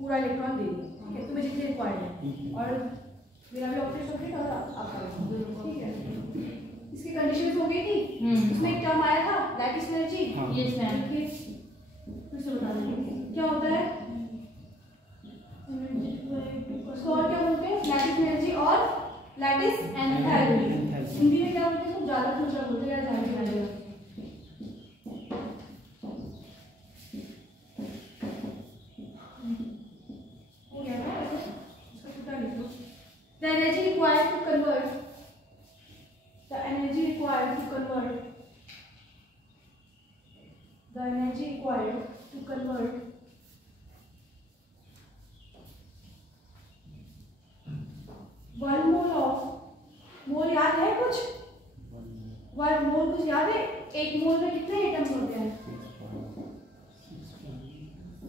पूरा इलेक्ट्रॉन दे दिया, ठीक है, तुम्हें जितने रिक्वायर्ड है, और मेरा भी ऑपरेशन कंप्लीट और आपका, ठीक है। इसकी कंडीशंस हो गई थी, उसमें एक टर्म आया था लैटिस एनर्जी। Yes ma'am. फिर से बता दें क्या होता है उसको, और क्या बोलते हैं, लैटिस एनर्जी और लैटिस एंथैल्पी। हिंदी में क्या बोलते हैं, ज्यादा पूछा बोलते हैं, जानने वाले हो गया ना, इसका पूरा लिख लो। The energy required to convert, the energy required to convert, the energy required to convert 1 mole of, मोल याद है कुछ, 1 मोल कुछ याद है, 1 मोल में कितने एटम्स होते हैं,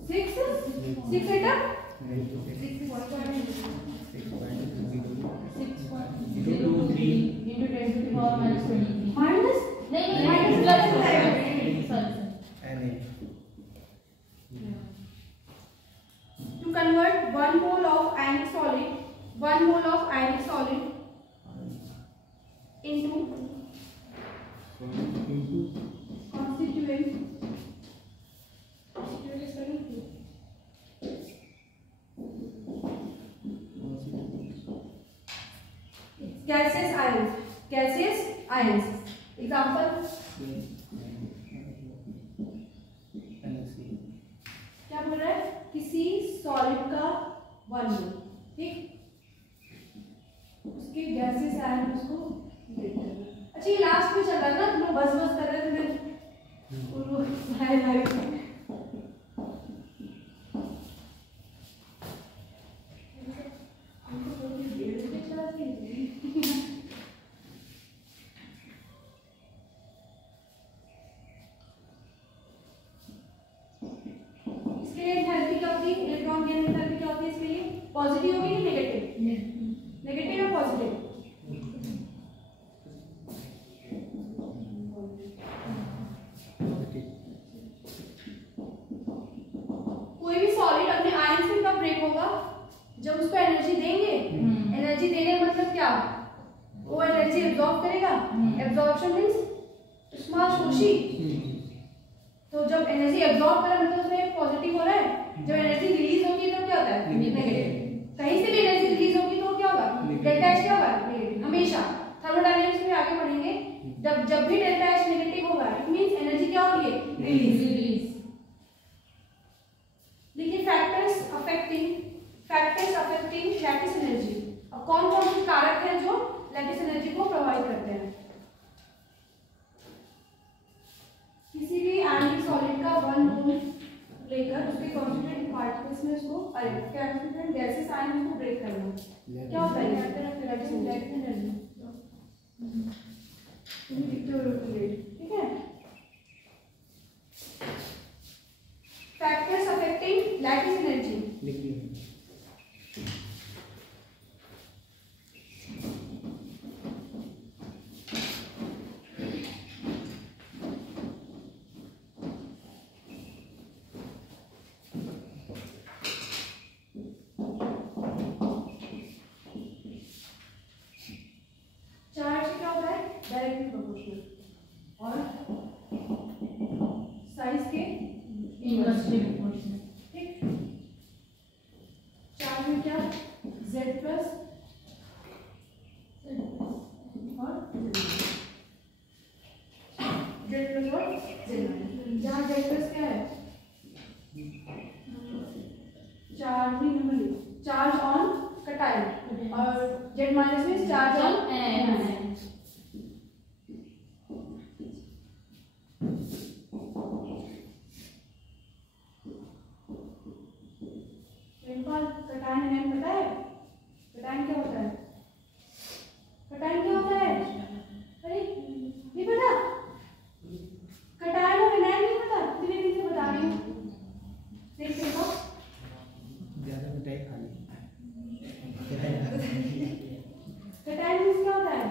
6 atom, 'To convert 1 mole of ionic solid, 1 mole of ionic solid into constituent gaseous ions, gaseous ions. Example, क्या बोल रहा है, किसी सॉलिड का 1 मोल, ठीक, उसके गैसेस आयन उसको ब्रेक करना। अच्छा ये लास्ट में चल रहा है ना, तुम बस बस कर रहे थे, इसके लिए एंथैल्पी क्या होती है, इलेक्ट्रॉन गेन एंथैल्पी क्या होती है इसके लिए, पॉजिटिव होगी कि नेगेटिव, नेगेटिव या पॉजिटिव, कोई भी सॉलिड अपने आयन से कब ब्रेक होगा, जब उसको एनर्जी देंगे, एनर्जी देने का मतलब क्या, वो एनर्जी एब्जॉर्ब करेगा, एब्जॉर्प्शन मींस उष्माशोषी, तो जब एनर्जी एब्जॉर्ब कर रहा है मतलब उसमें पॉजिटिव हो रहा है, जब एनर्जी रिलीज होगी तो क्या होता है, नेगेटिव, कहीं से भी एनर्जी रिलीज होगी तो क्या होगा, डेल्टा एच क्या होगा, नेगेटिव, हमेशा थर्मोडायनामिक्स में आगे पढ़ेंगे, जब भी डेल्टा एच नेगेटिव होगा इट मींस एनर्जी क्या हो रही है, रिलीज। देखिए फैक्टर्स अफेक्टिंग लैटिस एनर्जी, अब कौन कौन से कारक हैं जो लैटिस एनर्जी को प्रभावित करते हैं, किसी भी आयनिक सॉलिड का 1 मोल लेकर उसके कॉन्स्टिट्यूएंट पार्टिकल्स में उसको, अरे कॉन्स्टिट्यूएंट गैसेस आयन उसको ब्रेक करना, क्या होता है लैटिस एनर्जी, ठीक है। Factors affecting lattice energy, charge क्या होता है, डायरेक्टली प्रोपोर्शनल, और साइज के इनवर्सली प्रोपोर्शनल, ठीक। चार्ज में क्या, Z प्लस और Z, जहाँ Z प्लस क्या है, चार्ज नहीं नंबर, चार्ज ऑन कटायन, और Z माइनस में charge on anion. Cation anion पता है, कटायन क्या होता है, कटायन क्या होता है, अरे नहीं पता, कटायन और एनायन नहीं पता, धीरे धीरे बता रही हूँ, देखो ज्यादा बताइए खाली। कटायन मींस क्या होता है,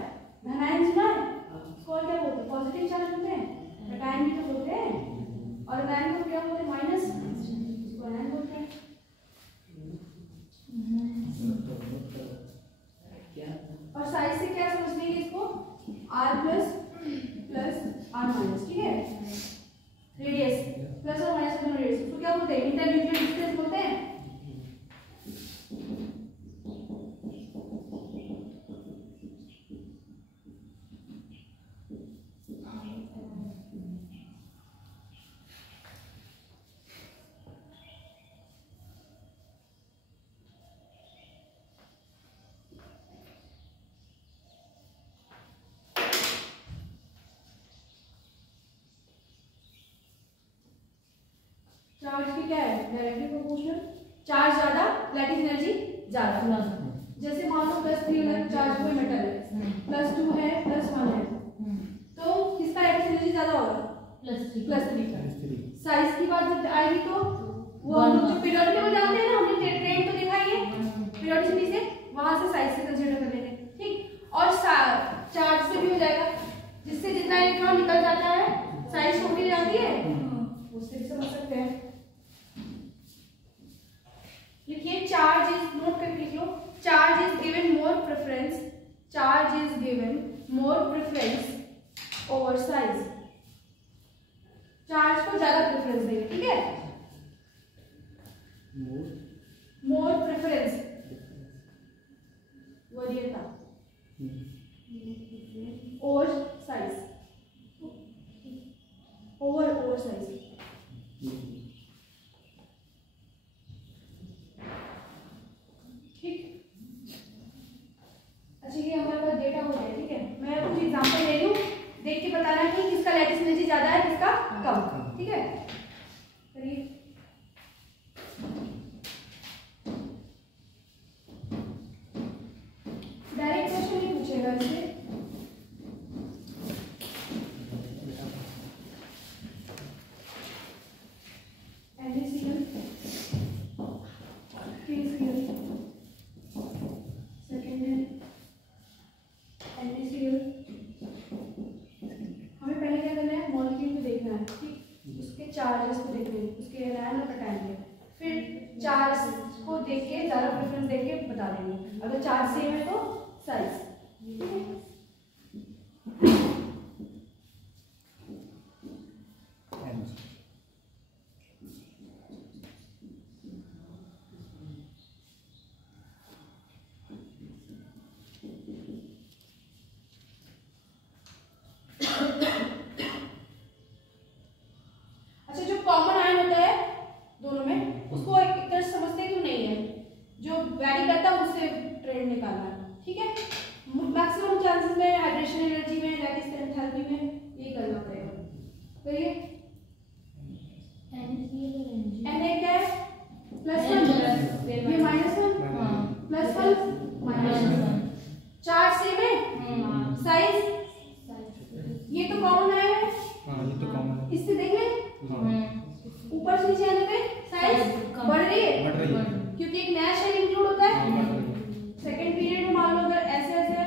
चार्ज की क्या है, डायरेक्टली प्रोपोर्शनल। चार्ज ज्यादा लैटिस एनर्जी ज्यादा। जैसे मान लो +3 इलेक्ट्रॉन चार्ज कोई मेटल है, +2 है, +1 है, तो किसका लैटिस एनर्जी ज्यादा होगा, +3। साइज की बात जब आएगी तो वो हम लोग जो पीरियोडिसिटी को जानते हैं ना, हमने ट्रेंड तो देखा ही है पीरियोडिसिटी से, वहां से साइज से कंसीडर कर लेंगे, ठीक। और चार्ज से भी हो जाएगा, जिससे जितना इलेक्ट्रॉन निकल जाता है साइज छोटी हो जाती है, उससे भी समझ सकते हैं। लिखिए चार्ज इज, नोट करके लिख लो, charge is given more preference, charge is given more preference over size. Charge को ज्यादा प्रेफरेंस देंगे, ठीक है। मोर प्रेफरेंस, वरीयता, ओवर साइज, ओवर साइज। ठीक, अच्छा ये हमारे पास डेटा हो गया, ठीक है। मैं कुछ एग्जांपल ले रही हूँ, देख के बताना कि किसका लैटिस एनर्जी ज्यादा है, किसका कम, ठीक है। करिए, डायरेक्ट क्वेश्चन नहीं पूछेगा इससे। NaCl, KCl, सेकेंड है NaCl। हमें पहले क्या करना है, मॉलिक्यूल को देखना है, ठीक, उसके चार्जेस को देखने हैं, उसके एनायन और कैटायन के, फिर चार्ज को देख के ज्यादा प्रेफरेंस देख के बता देंगे। अगर चार्ज सेम है तो साइज, ठीक है। अच्छा, जो कॉमन आयन होता है दोनों में, उसको एक तरह से समझते क्यों नहीं है, जो वैरी करता है उससे ट्रेंड निकालना है, ठीक है। मैक्सिमम चांसेस में हाइड्रेशन एनर्जी में, लैटिस एंथैल्पी में ये करना पड़ेगा। करिए, Na क्या है, +1, ये -1, +1, -1। चार्ज सेम है, साइज ये तो कॉमन आया है, ये तो कॉमन है, इससे देखें ऊपर से नीचे आने पे साइज बढ़ रही है, क्योंकि एक नया शेल इंक्लूड होता है। सेकंड पीरियड में मान लो अगर ऐसे ऐसे,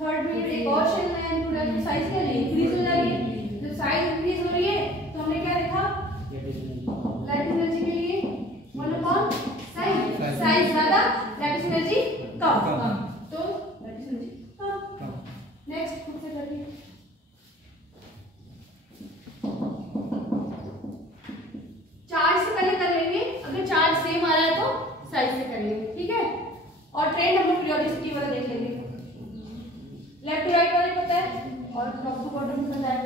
थर्ड पीरियड एक और शेल नया इंक्लूड है, तो साइज क्या इंक्रीज हो जा रही है। जब साइज इंक्रीज हो रही है तो हमने क्या देखा, लैटिस एनर्जी के लिए 1 साइज, साइज ज्यादा लैटिस एनर्जी कम, तो लैटिस एनर्जी कम। नेक्स्ट खुद से करिए, चार्ज से पहले कर लेंगे, अगर चार्ज सेम आ रहा है तो साइज से कर लेंगे, ठीक है। और ट्रेंड हम पीरियोडिसिटी वाला देख लेंगे, लेफ्ट टू राइट वाले पता है और टॉप टू बॉटम भी पता है।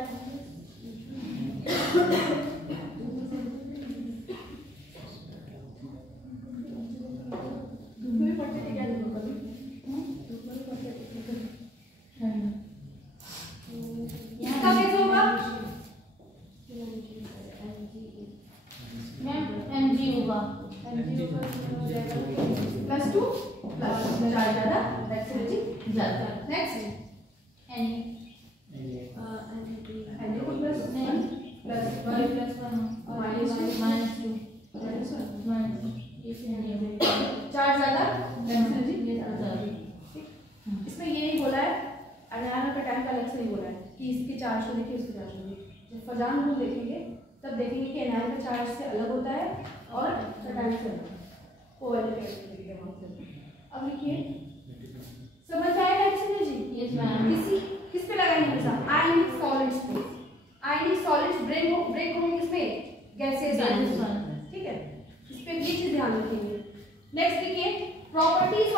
तुम्हें पढ़ते थे क्या देखो कभी, इसका कैसे होगा, mg होगा, +2 चार्ज ज्यादा लैटिस एनर्जी ज्यादा। नेक्स्ट चार्ज ज्यादा लैटिस एनर्जी ज्यादा। इसमें ये नहीं बोला है, अनायन का टाइम का अलग से नहीं बोला है कि इसके चार्ज को देखिए इसके चार्ज को देखिए। जब फजान रूल देखेंगे तब देखेंगे कि एनायन का चार्ज से अलग होता है और कैटायन से अलग। अब लिखिए, समझ आया लैटिस एनर्जी? किस पे लगाएंगे निशान? आयनिक सॉलिड्स पे। आयनिक सॉलिड्स ब्रेक होंगे किसमें? गैसेस आयन, ठीक है। इस पे ये चीज ध्यान रखेंगे। नेक्स्ट लिखिए, प्रॉपर्टीज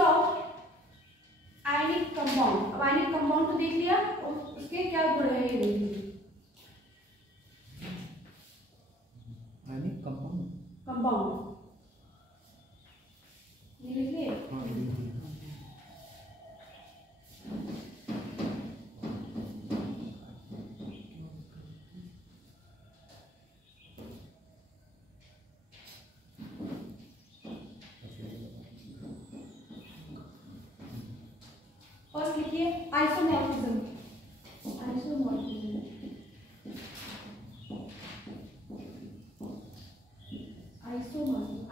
ऑफ आयनिक कंपाउंड। अब आयनिक कंपाउंड तो देख लिया और उसके क्या गुण है ये देख लीजिए। आयनिक कंपाउंड ये लिख लिए। फर्स्ट लिखिए आइसोमॉर्फिज्म। आइसोमॉर्फिज्म,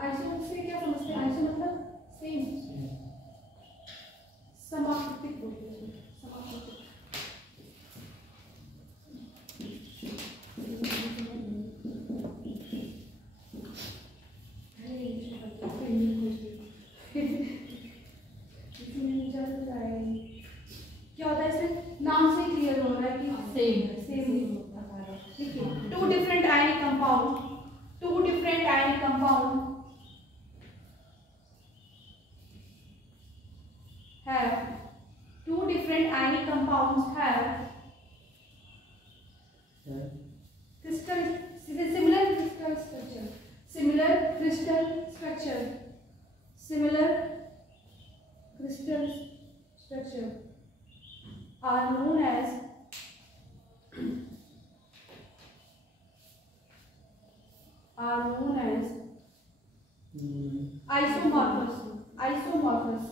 आइसो से क्या समझते हैं? आइसो मतलब सेम, समाकृतिक बोलते हैं, समाकृतिक। क्या होता है इसमें? नाम से क्लियर हो रहा है कि सेम होता है। देखिए two different ionic compound, two different ionic compound have two different ionic compounds have crystal similar crystal structure, similar crystal structure, similar crystal structure are known as isomorphous. Isomorphous. Isomorphous.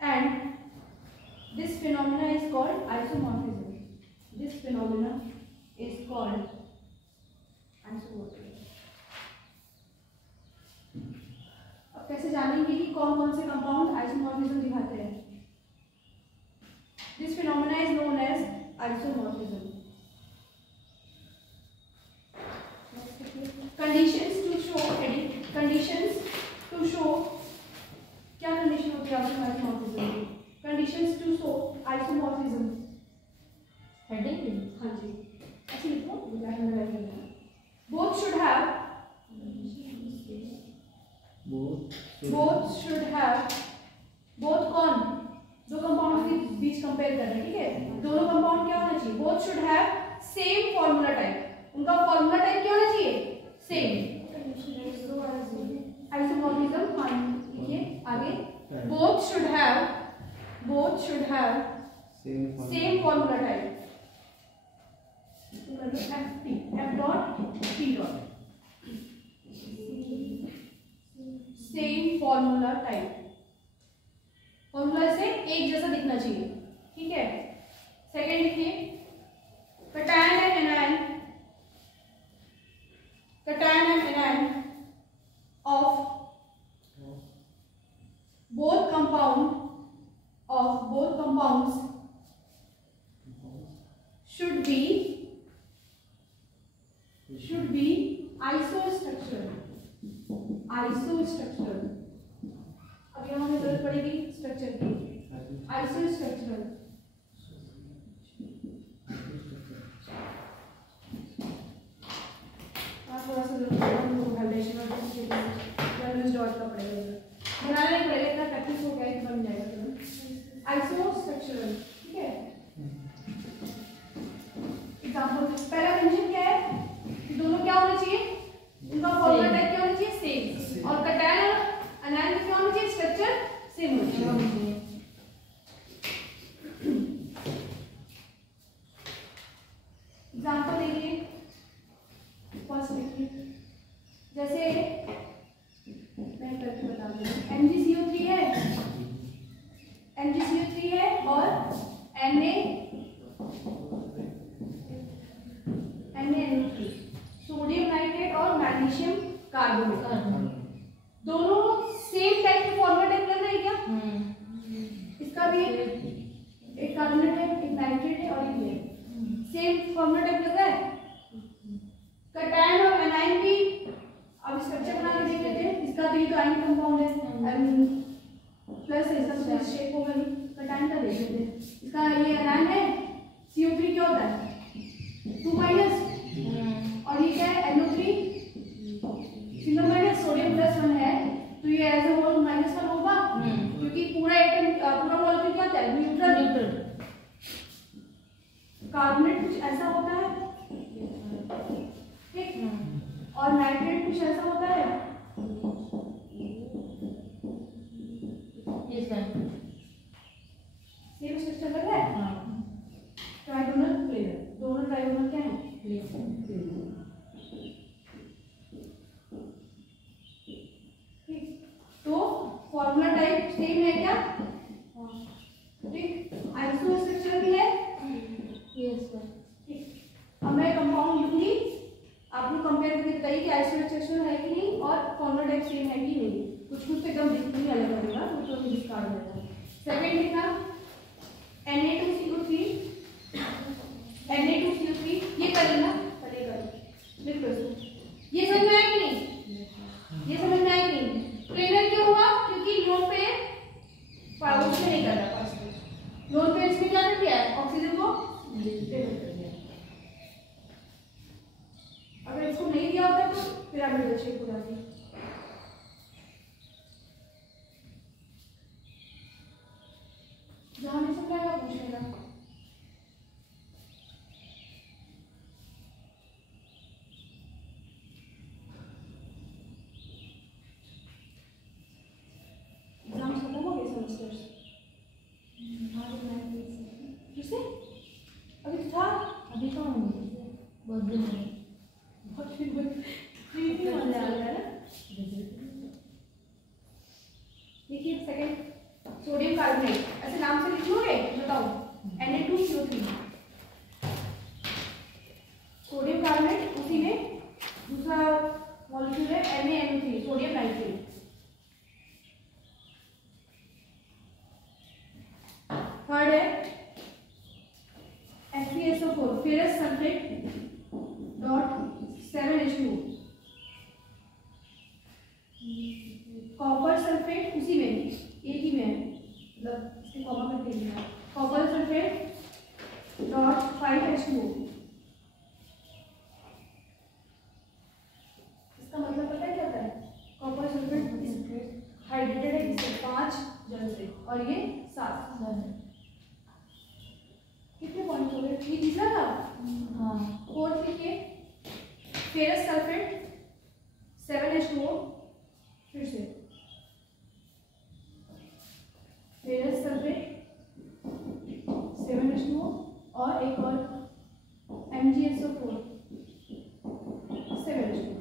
And this phenomena is called isomorphism. This phenomena is called isomorphism. अब कैसे जानेंगे कि कौन कौन से compound isomorphism दिखाते हैं? This phenomena is known as isomorphism. Conditions to show conditions to show क्या कंडीशन होती है आइसोमॉर्फिज्म की? Conditions to show isomorphism. Heading? हाँ जी, ऐसे लिखो, both should have both कौन? दो कंपाउंड के बीच कंपेयर कर रहे हैं, ठीक है? दोनों कंपाउंड क्या होना चाहिए? Both should have same formula type. उनका फॉर्मूला टाइप क्या होना चाहिए? सेम। आइसोमॉर्फिज्म, हाँ लिखिए आगे। Both should have same formula type. F dot P dot same formula type. Formula से एक जैसा दिखना चाहिए, ठीक है? सेकेंड लिखिए cation and anion, cation and anion of both compounds should be isostructural. अब यहाँ हमें जरूरत पड़ेगी स्ट्रक्चर की, आइसोस्ट्रक्चरल। थोड़ा सा जरूरत डॉट का पड़ेगा, बनाना नहीं पड़ेगा, इतना प्रैक्टिस हो गया बन जाएगा। आइसोस्ट्रक्चरल, ठीक है? एग्जांपल पहला कंडीशन क्या है कि दोनों क्या होना चाहिए? उनका फॉर्मूला टाइप क्या होना चाहिए? सेम। और कैटायन और एनायन क्या होना चाहिए? स्ट्रक्चर सेम होना चाहिए। एग्जांपल देखिए, फर्स्ट देखिए, जैसे मैं करके बता दूं, MgCO3 है, MgCO3 है और NaNO3, सोडियम नाइट्रेट और मैग्नीशियम कार्बोनेट, दोनों सेम टाइप के फॉर्मूला टाइप लग रहा है क्या? इसका भी एक कार्बोनेट है, एक नाइट्रेट है और एक है, सेम फॉर्मूला टाइप लग रहा है। कैटायन और एनायन भी अब स्ट्रक्चर बना के देख लेते हैं। इसका तो ये तो आयनिक कंपाउंड है, प्लस इसका तो शेप होगा नहीं, कैटायन का देख लेते हैं। इसका ये एनायन है, CO3 क्या होता है? 2- और ये क्या है? NO3 सिंगल माइनस, सोडियम +1 है, तो ये एज अ होल -1 होगा, क्योंकि पूरा एटम पूरा मॉलिक्यूल क्या होता है? न्यूट्रल। कार्बोनेट कुछ ऐसा होता है, ठीक, और नाइट्रेट कुछ ऐसा होता है, सेम स्ट्रक्चर लग रहा है। ट्राइगोनल प्लेन, दोनों ट्राइगोनल क्या है? तो फॉर्मूला टाइप सेम है क्या? ठीक, आइसो स्ट्रक्चर भी है। Yes sir. ठीक, अब मैं कंपाउंड लिखूंगी, आप लोग कंपेयर करके बताइए कि आइसो स्ट्रक्चर है कि नहीं और फॉर्मूला टाइप सेम है कि नहीं। कुछ कुछ एकदम दिखने में अलग लगेगा, कुछ तो डिस्कार्ड हो जाएगा। सेकंड लिखना Na2CO3, Na2CO3, ये कर लेना, पहले कर लिख लो इसको। ये समझ में आया कि नहीं? ये समझ में आया कि नहीं? ट्रेनर क्यों हुआ? क्योंकि लोन पे पाउच में नहीं कर रहा, पास लोन पे इसमें क्या कर दिया है? ऑक्सीजन को ट्रेनर कर दिया। अगर इसको नहीं दिया होता तो पिरामिड शेप हो जाती। जहाँ नहीं समझाएगा पूछेगा। एग्जाम खत्म हो गए सेमेस्टर्स? फिर से अभी तो था, अभी कहाँ होंगे? बहुत दिन है। बहुत फिर मजा आ रहा है ना। देखिए सेकंड सोडियम कार्बोनेट, ऐसे नाम से लिखोगे बताओ। Na2CO3 सोडियम कार्बोनेट, उसी में दूसरा मॉलिक्यूल है NaNO3 सोडियम नाइट्रेट। थर्ड है FeSO4 ferrous sulphate dot 7H2, copper sulphate उसी में एक ही में है, मतलब इसके कॉमा करके लिया है, कॉपर सल्फेट डॉट 5H2O। इसका मतलब पता है क्या होता है? कॉपर सल्फेट हाइड्रेटेड है इससे 5 जल से और ये 7 जल है। कितने पॉइंट हो गए? ये तीसरा था। हाँ। फोर्थ लिखिए फेरस सल्फेट 7H2O, फिर से फेरस सल्फेट 7H2O और एक और MgSO4 7H2O।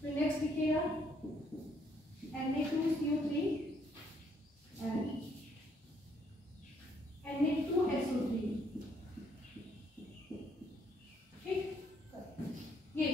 फिर नेक्स्ट लिखिएगा Na2CO3 and Na2SO3। ठीक, ये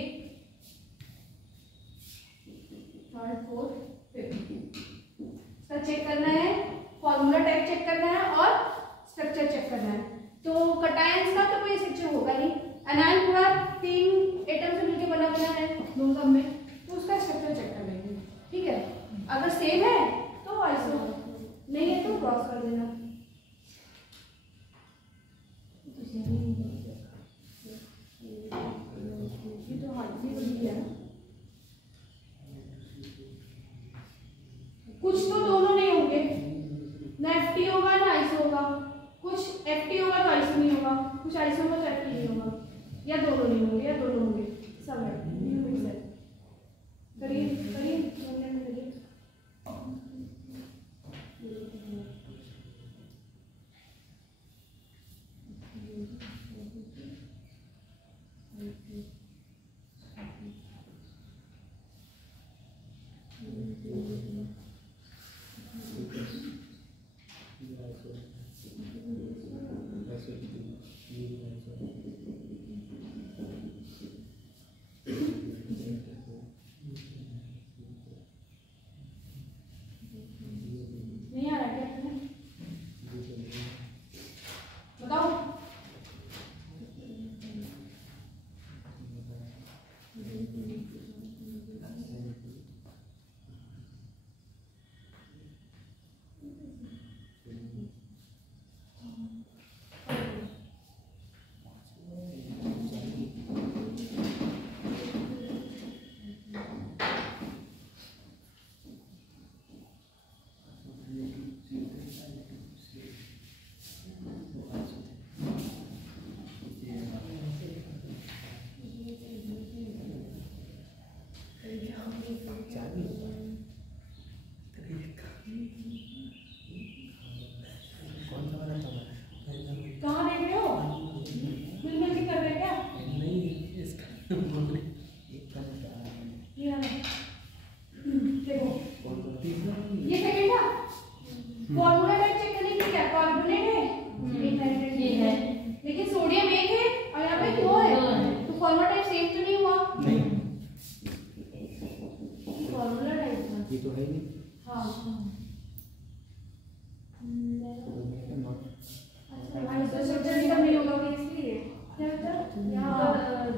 स्ट्रक्चर भी नहीं होगा कि इसलिए क्या होता है यहाँ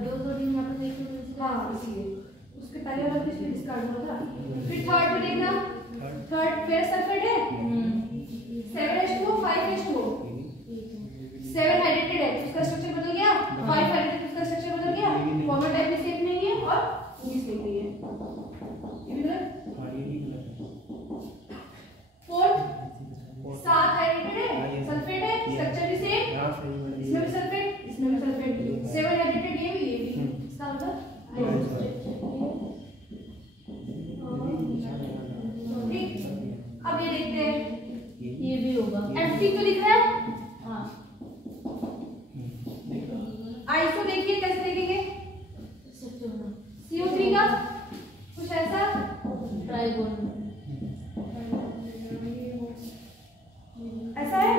2 सोडियम यहाँ पर 1 सोडियम हाँ इसीलिए उसके पहले वाला कुछ भी डिस्कार्ड हुआ था। फिर थर्ड पे देखना, थर्ड फेयर सल्फेट है 7H2O 5H2O 7 हाइड्रेटेड है उसका स्ट्रक्चर बदल गया, 5 हाइड्रेटेड उसका स्ट्रक्चर बदल गया, कॉमन टाइप में सेफ नहीं है और भी सेफ नहीं है। ये भी फोर्थ 7 हाइड्रेटेड है सल्फेट है स्ट्रक्चर भी सेम, इसमें भी सल्फेट इसमें भी सल्फेट, 7 हाइड्रेटेड ये भी इसका मतलब ठीक। अब ये देखते हैं ये भी होगा F3 तो लिख रहा है हाँ आइसो देखिए कैसे देखेंगे CO3 का कुछ ऐसा ट्राइबोन ऐसा है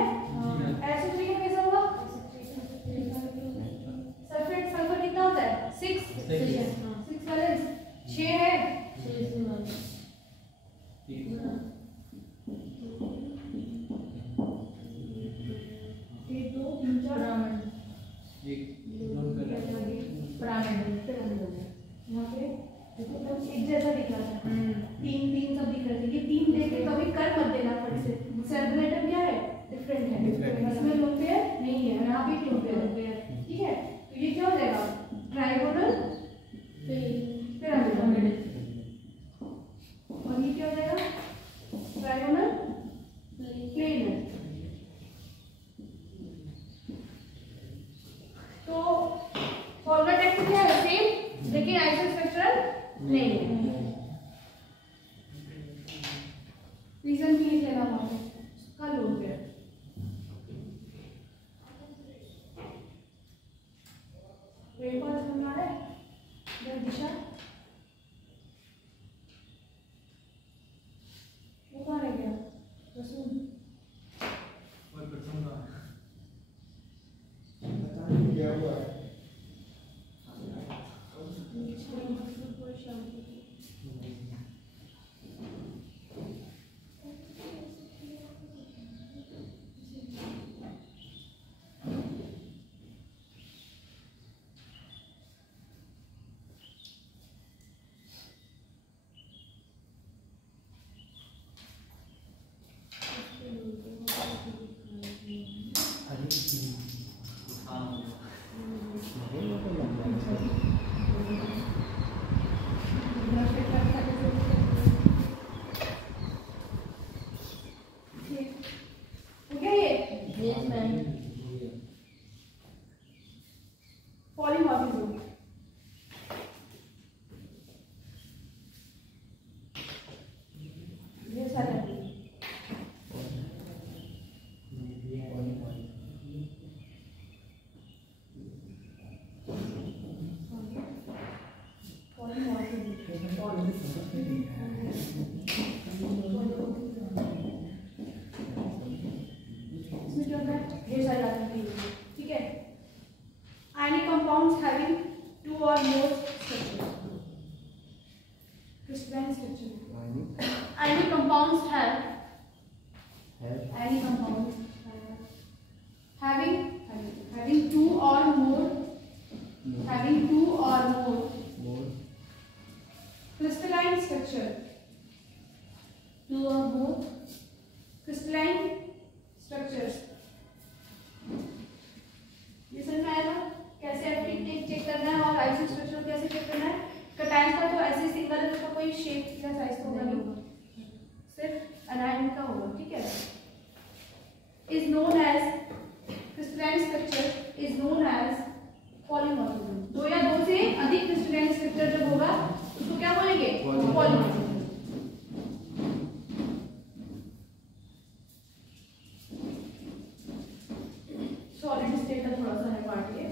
SO3 का कैसा होगा सल्फेट सल्फर कितना होता है 6 बैलेंस 6 है यहाँ पे एक जैसा दिख रहा था तीन सब दिख रहे थे। ये तीन देख के कभी कर मत देना फट से, सेल्फोनेटम क्या है डिफरेंट है, इसमें लोग पेयर नहीं है, यहाँ भी लोग पेयर ठीक है। तो ये क्या हो जाएगा ट्राइगोनल पिरामिड और ये क्या हो जाएगा ट्राइगोनल प्लेन। तो फॉर्मूला टेक्स्ट क्या है सेम लेकिन आइसोस्ट्रक्चरल नहीं है। रीजन भी लिख लेना वहां पे कल हो गया। रेनफॉल समझ आ रहा है दिशा वो कहाँ रह गया रसूल क्या हुआ पॉलीमॉर्फिज्म ये सारे ठीक है। Ionic compounds having 2 or more structures. Crystalline structure. Ionic compounds have ionic compounds having 2 or more crystalline structure. 2 or more crystalline structures. ये समझ में आया ना कैसे एफिनिटी चेक करना है और आइसो स्ट्रक्चर कैसे चेक करना है। कैटायंस का तो ऐसे सिंगल है, उसका कोई शेप या साइज तो होगा नहीं, सिर्फ अनायन का होगा ठीक है। Is known as crystalline structure is known as polymorphism. 2 या 2 से अधिक क्रिस्टलाइन स्ट्रक्चर जब होगा उसको क्या बोलेंगे पॉलीमॉर्फिज्म। सॉलिड स्टेट का थोड़ा सा है पार्ट ये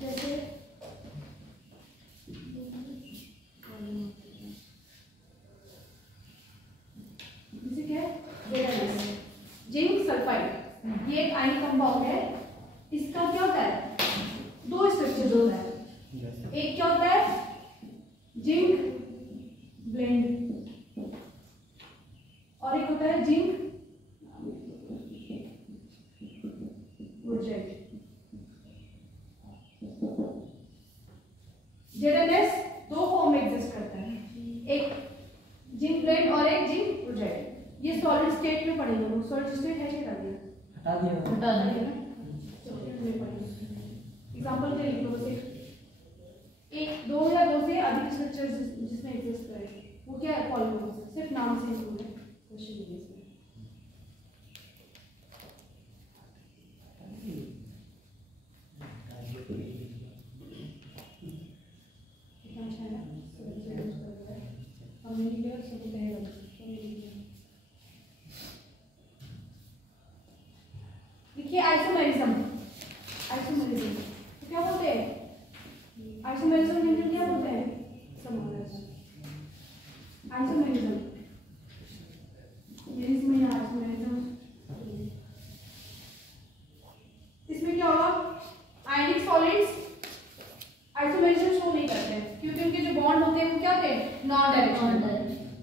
जैसे इसे क्या है जिंक सल्फाइड ये एक आयनिक कंपाउंड है। इसका क्या होता है 2 स्ट्रक्चर होता है एक क्या होता है जिंक ब्लेंड और एक होता है जिंक प्रोजेक्ट। जेडएनएस दो फॉर्म में एग्जिस्ट करता है, एक जिंक ब्लेंड और एक जिंक प्रोजेक्ट। ये सॉलिड स्टेट में पढ़ेंगे लोग। सॉलिड स्टेट है क्या? हटा दिया हटा दिया। एग्जांपल के लिए बस एक दो या दो से अधिक स्ट्रक्चर जिसमें एग्जिस्ट करे वो क्या है? पॉलीमर्स। सिर्फ नाम से इंक्लूड है क्वेश्चन में इसमें। देखिए आइसोमेरिज्म। आइसोमेरिज्म तो क्या बोलते हैं? आइसोमेरिज्म में क्या बोलते हैं? आइसोमेरिज्म या आइसोमेरिज्म इसमें क्या होगा? आयनिक सॉलिड्स आइसोमेरिज्म शो नहीं करते हैं क्योंकि उनके जो बॉन्ड होते हैं वो क्या होते हैं? Non directional.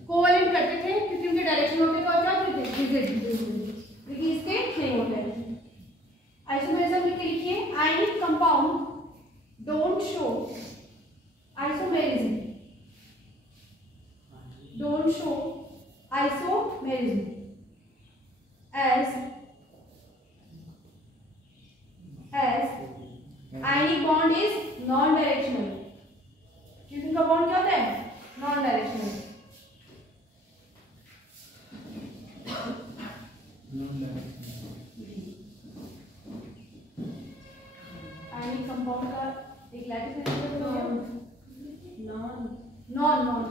कोवैलेंट करते थे क्योंकि उनके डायरेक्शन होते थे और क्या होते थे? विजिट। लेकिन इसके नहीं होते हैं। आइसोमेरिज्म लिख के लिखिए ionic compound don't show isomerism, don't show isomerism as ionic bond is non directional। क्योंकि उनका बॉन्ड क्या होता है? Non directional. आयनिक कंपाउंड का एक लैटिस नेम है non non non non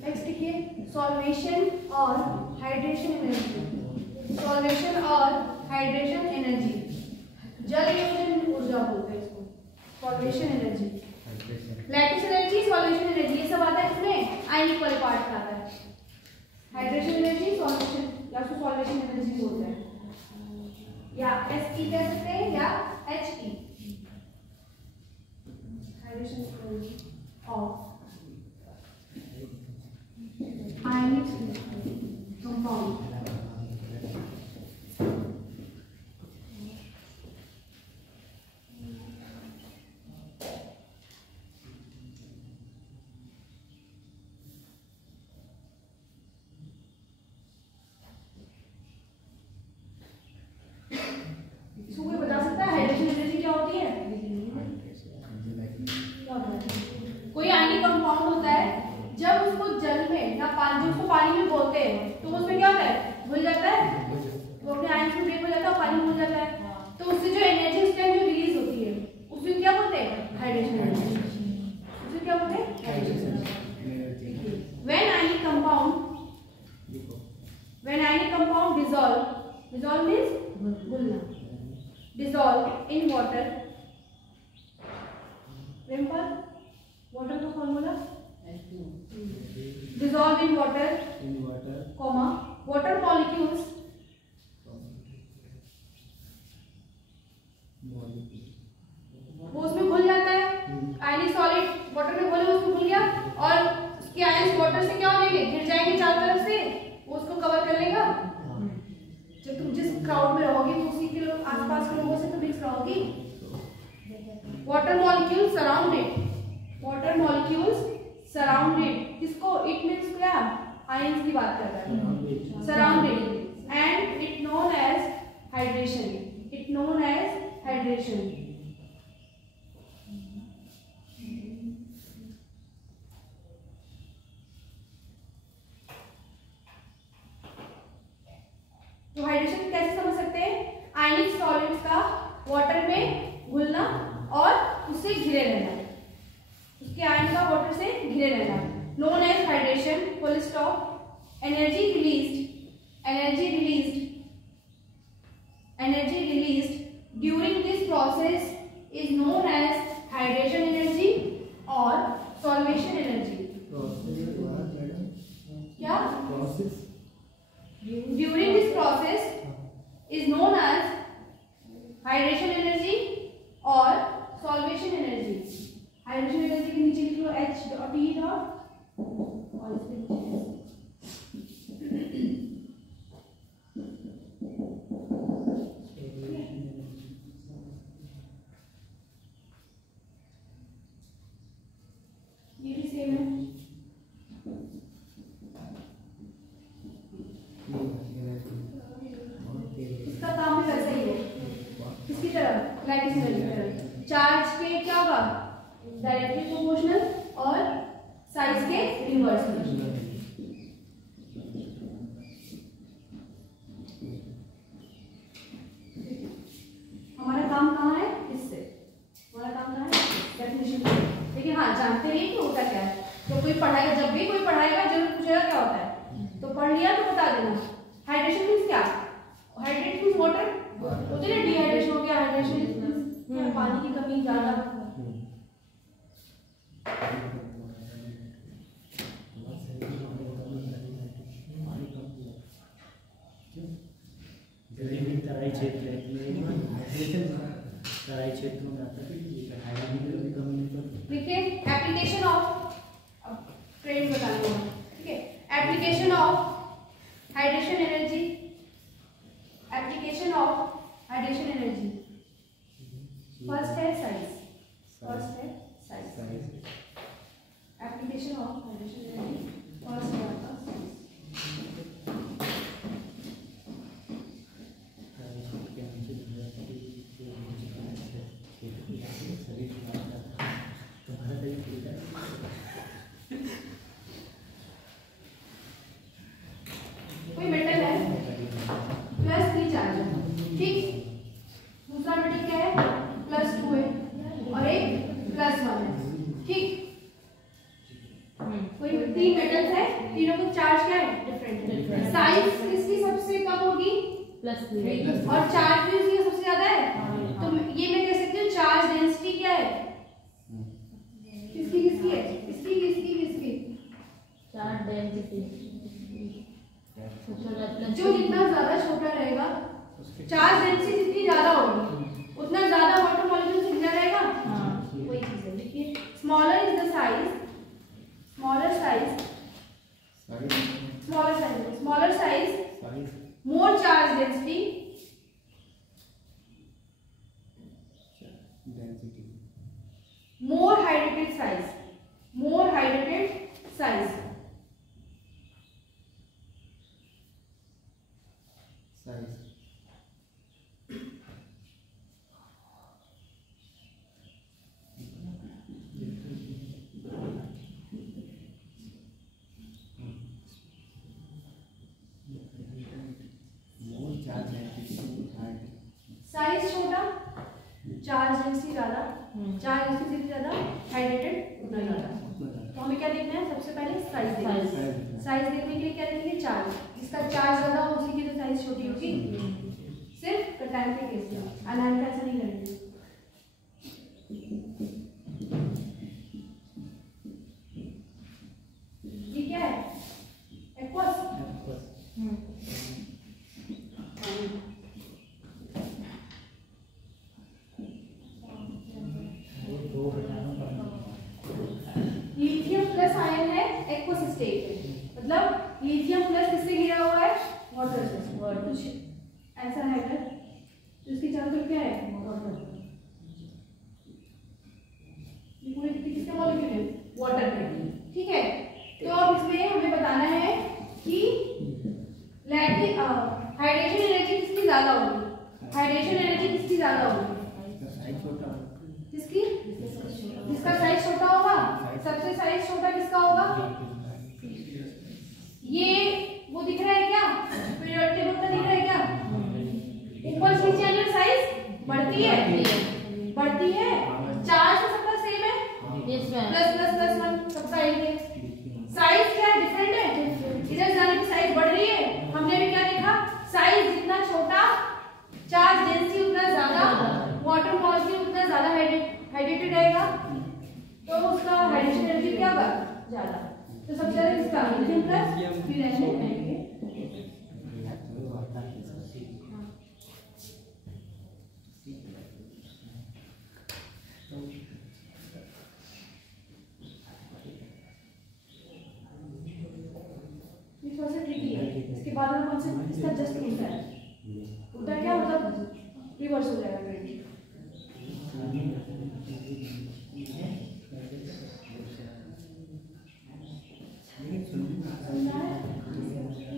next देखिए सॉल्वेशन और हाइड्रेशन एनर्जी। सॉल्वेशन और हाइड्रेशन एनर्जी, जल वियोजन ऊर्जा बोलते हैं इसको। Solvation energy, lattice energy, solvation energy, ये सब आता है इसमें आयनिक वाले पार्ट आता है। हाइड्रेशन एनर्जी, सॉल्वेशन या उसको सॉल्वेशन एनर्जी बोलते हैं, या SE कह सकते हैं या HE। Hydration energy of ionic compound. इसको कोई बता सकता है हाइड्रेशन एनर्जी क्या होती है? कोई आयनिक कंपाउंड होता है, जब उसको जल में या पानी, जो उसको पानी में बोलते हैं तो उसमें क्या होता है? घुल जाता है, वो अपने आयन से ब्रेक हो जाता है, पानी में घुल जाता है। तो उससे जो एनर्जी उस टाइम जो रिलीज होती है उसको क्या बोलते हैं? Hydration energy. उसे क्या बोलते हैं? Hydration energy. When ionic compound dissolve means घुलना, dissolve in water. Rimple water का formula dissolve in water, comma water molecules वो उसमें घुल जाता है। आयनिक सॉलिड वाटर में घुले, उसमें घुल गया और उसके आयंस वाटर से क्या हो जाएंगे? घिर जाएंगे चारों तरफ से, वो उसको कवर कर लेगा। जब तुम जिस क्राउड में रहोगे उसी के लोग आसपास के लोगों से तो मिक्स रहोगी। Water molecules surround it, water molecules surrounded, किसको? इट मींस क्या? आयंस की बात कर रहा है। Surrounded and it known as hydration, it known as hydration. तो हाइड्रेशन कैसे समझ सकते हैं? आयनिक सॉलिड्स का वाटर में घुलना और उससे घिरे रहना, उसके आयन का वाटर से घिरे रहना, known as hydration. Full stop. Energy released during this process is known as hydration energy और सॉल्वेशन एनर्जी। क्या? Process. During this process is known as hydration energy or solvation energy. Hydration energy के नीचे लिख लो H और T dot और इसके नीचे ये भी सेम है। इसका काम भी वैसा ही है, किसकी तरह? लैटिस एनर्जी की तरह। चार्ज के क्या होगा? डायरेक्टली प्रोपोर्शनल और साइज के रिवर्स में। हमारा काम कहाँ है? इससे। हमारा काम कहाँ है? डेफिनेशन। लेकिन हाँ जानते रहिए कि होता क्या है। तो कोई पढ़ाएगा, जब भी कोई पढ़ाएगा जरूर पूछेगा क्या होता है, तो पढ़ लिया तो बता देना। हाइड्रेशन मीन्स क्या? हाइड्रेट मीन्स वाटर होते ना, डिहाइड्रेशन हो गया, हाइड्रेशन मीन्स पानी की कमी ज्यादा। तराई क्षेत्र तराई क्षेत्रों में आता है देखिए एप्लीकेशन ऑफ, ट्रेंड बताने वाला, ठीक है। Application of hydration energy, application of hydration energy. First है साइज, फर्स्ट है size. Application of hydration energy, first है आपका साइज। कोई मेटल है +3 चार्ज है, ठीक। दूसरा मेटल क्या है? +2 है और एक +1 है, ठीक। कोई 3 मेटल्स है, तीनों का चार्ज क्या है? डिफरेंट। साइज किसकी सबसे कम होगी? +3 और चार्ज भी उसकी सबसे ज्यादा है। तो ये मैं कह सकती हूँ चार्ज डेंसिटी क्या है? किसकी किसकी है? इसकी किसकी किसकी? चार्ज डेंसिटी जो जितना ज्यादा छोटा रहेगा, चार्ज डेंसिटी जितनी ज्यादा होगी उतना ज्यादा वाटर मॉलिक्यूल कितना रहेगा। वही चीज है। देखिए smaller is the size, smaller size, smaller size more charge density, more hydrated size, more hydrated size, size छोटा, चार्ज डेंसिटी ज्यादा, चार्ज डेंसिटी जितनी ज्यादा, हाइड्रेटेड उतना ज्यादा। तो हमें क्या देखना है? सबसे पहले साइज देखना है। साइज देखने के लिए क्या देखेंगे? चार्ज। इसका चार्ज ज्यादा हो उसी की तो साइज छोटी होगी। सिर्फ कैटायन के केस में, अनायन का ऐसा नहीं करेंगे। ये क्या है? एक्वस। लिथियम प्लस आयन है, एक्वस स्टेट है। मतलब लिथियम प्लस किससे घिरा हुआ है? वाटर से। कुछ ऐसा है अगर तो इसकी चारों तरफ क्या है? वाटर। ये पूरे किसका मॉलिक्यूल है? वाटर है, ठीक है। तो अब इसमें हमें बताना है कि हाइड्रेशन एनर्जी किसकी ज्यादा होगी? हाइड्रेशन एनर्जी किसकी ज्यादा होगी? किसकी? जिसका साइज छोटा होगा। सबसे साइज छोटा किसका होगा? ये वो दिख रहा है क्या? पीरियोडिक टेबल का दिख रहा है क्या? ऊपर नीचे आने साइज बढ़ती है, बढ़ती है। चार्ज तो सबका सेम है, +++1 सबका एक है। साइज क्या डिफरेंट है? इधर जाने की साइज बढ़ रही है। हमने भी क्या देखा? साइज जितना छोटा, चार्ज डेंसिटी उतना ज्यादा, वाटर मॉलिक्यूल उतना ज्यादा हाइड्रेटेड रहेगा, तो उसका हाइड्रेशन एनर्जी क्या होगा? ज्यादा। तो सबसे ज्यादा किसका मीडियम प्लस फ्री रेडिएशन आएंगे। थोड़ा सा ट्रिकी है। इसके बाद में कौन सा इसका जस्ट उल्टा है। उल्टा क्या मतलब रिवर्स हो जाएगा ग्रेविटी।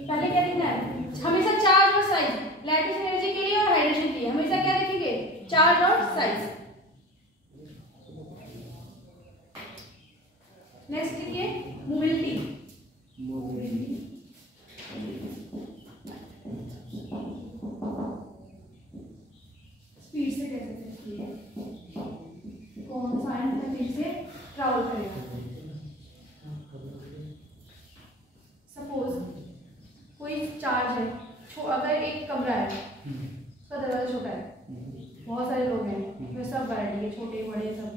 पहले क्या लिखना है, हमेशा चार्ज और साइज, लैटिस एनर्जी के लिए और हाइड्रेशन के लिए हमेशा क्या लिखेंगे, चार्ज और साइज। नेक्स्ट लिखिए मोबिलिटी। स्पीड से कैसे सकती है, कौन सा स्पीड से ट्रैवल करेगा। सपोज कोई चार्ज है, अगर एक कमरा है उसका दरवाजा छोटा है, बहुत सारे लोग हैं, फिर सब वैरायटी है, छोटे बड़े सब,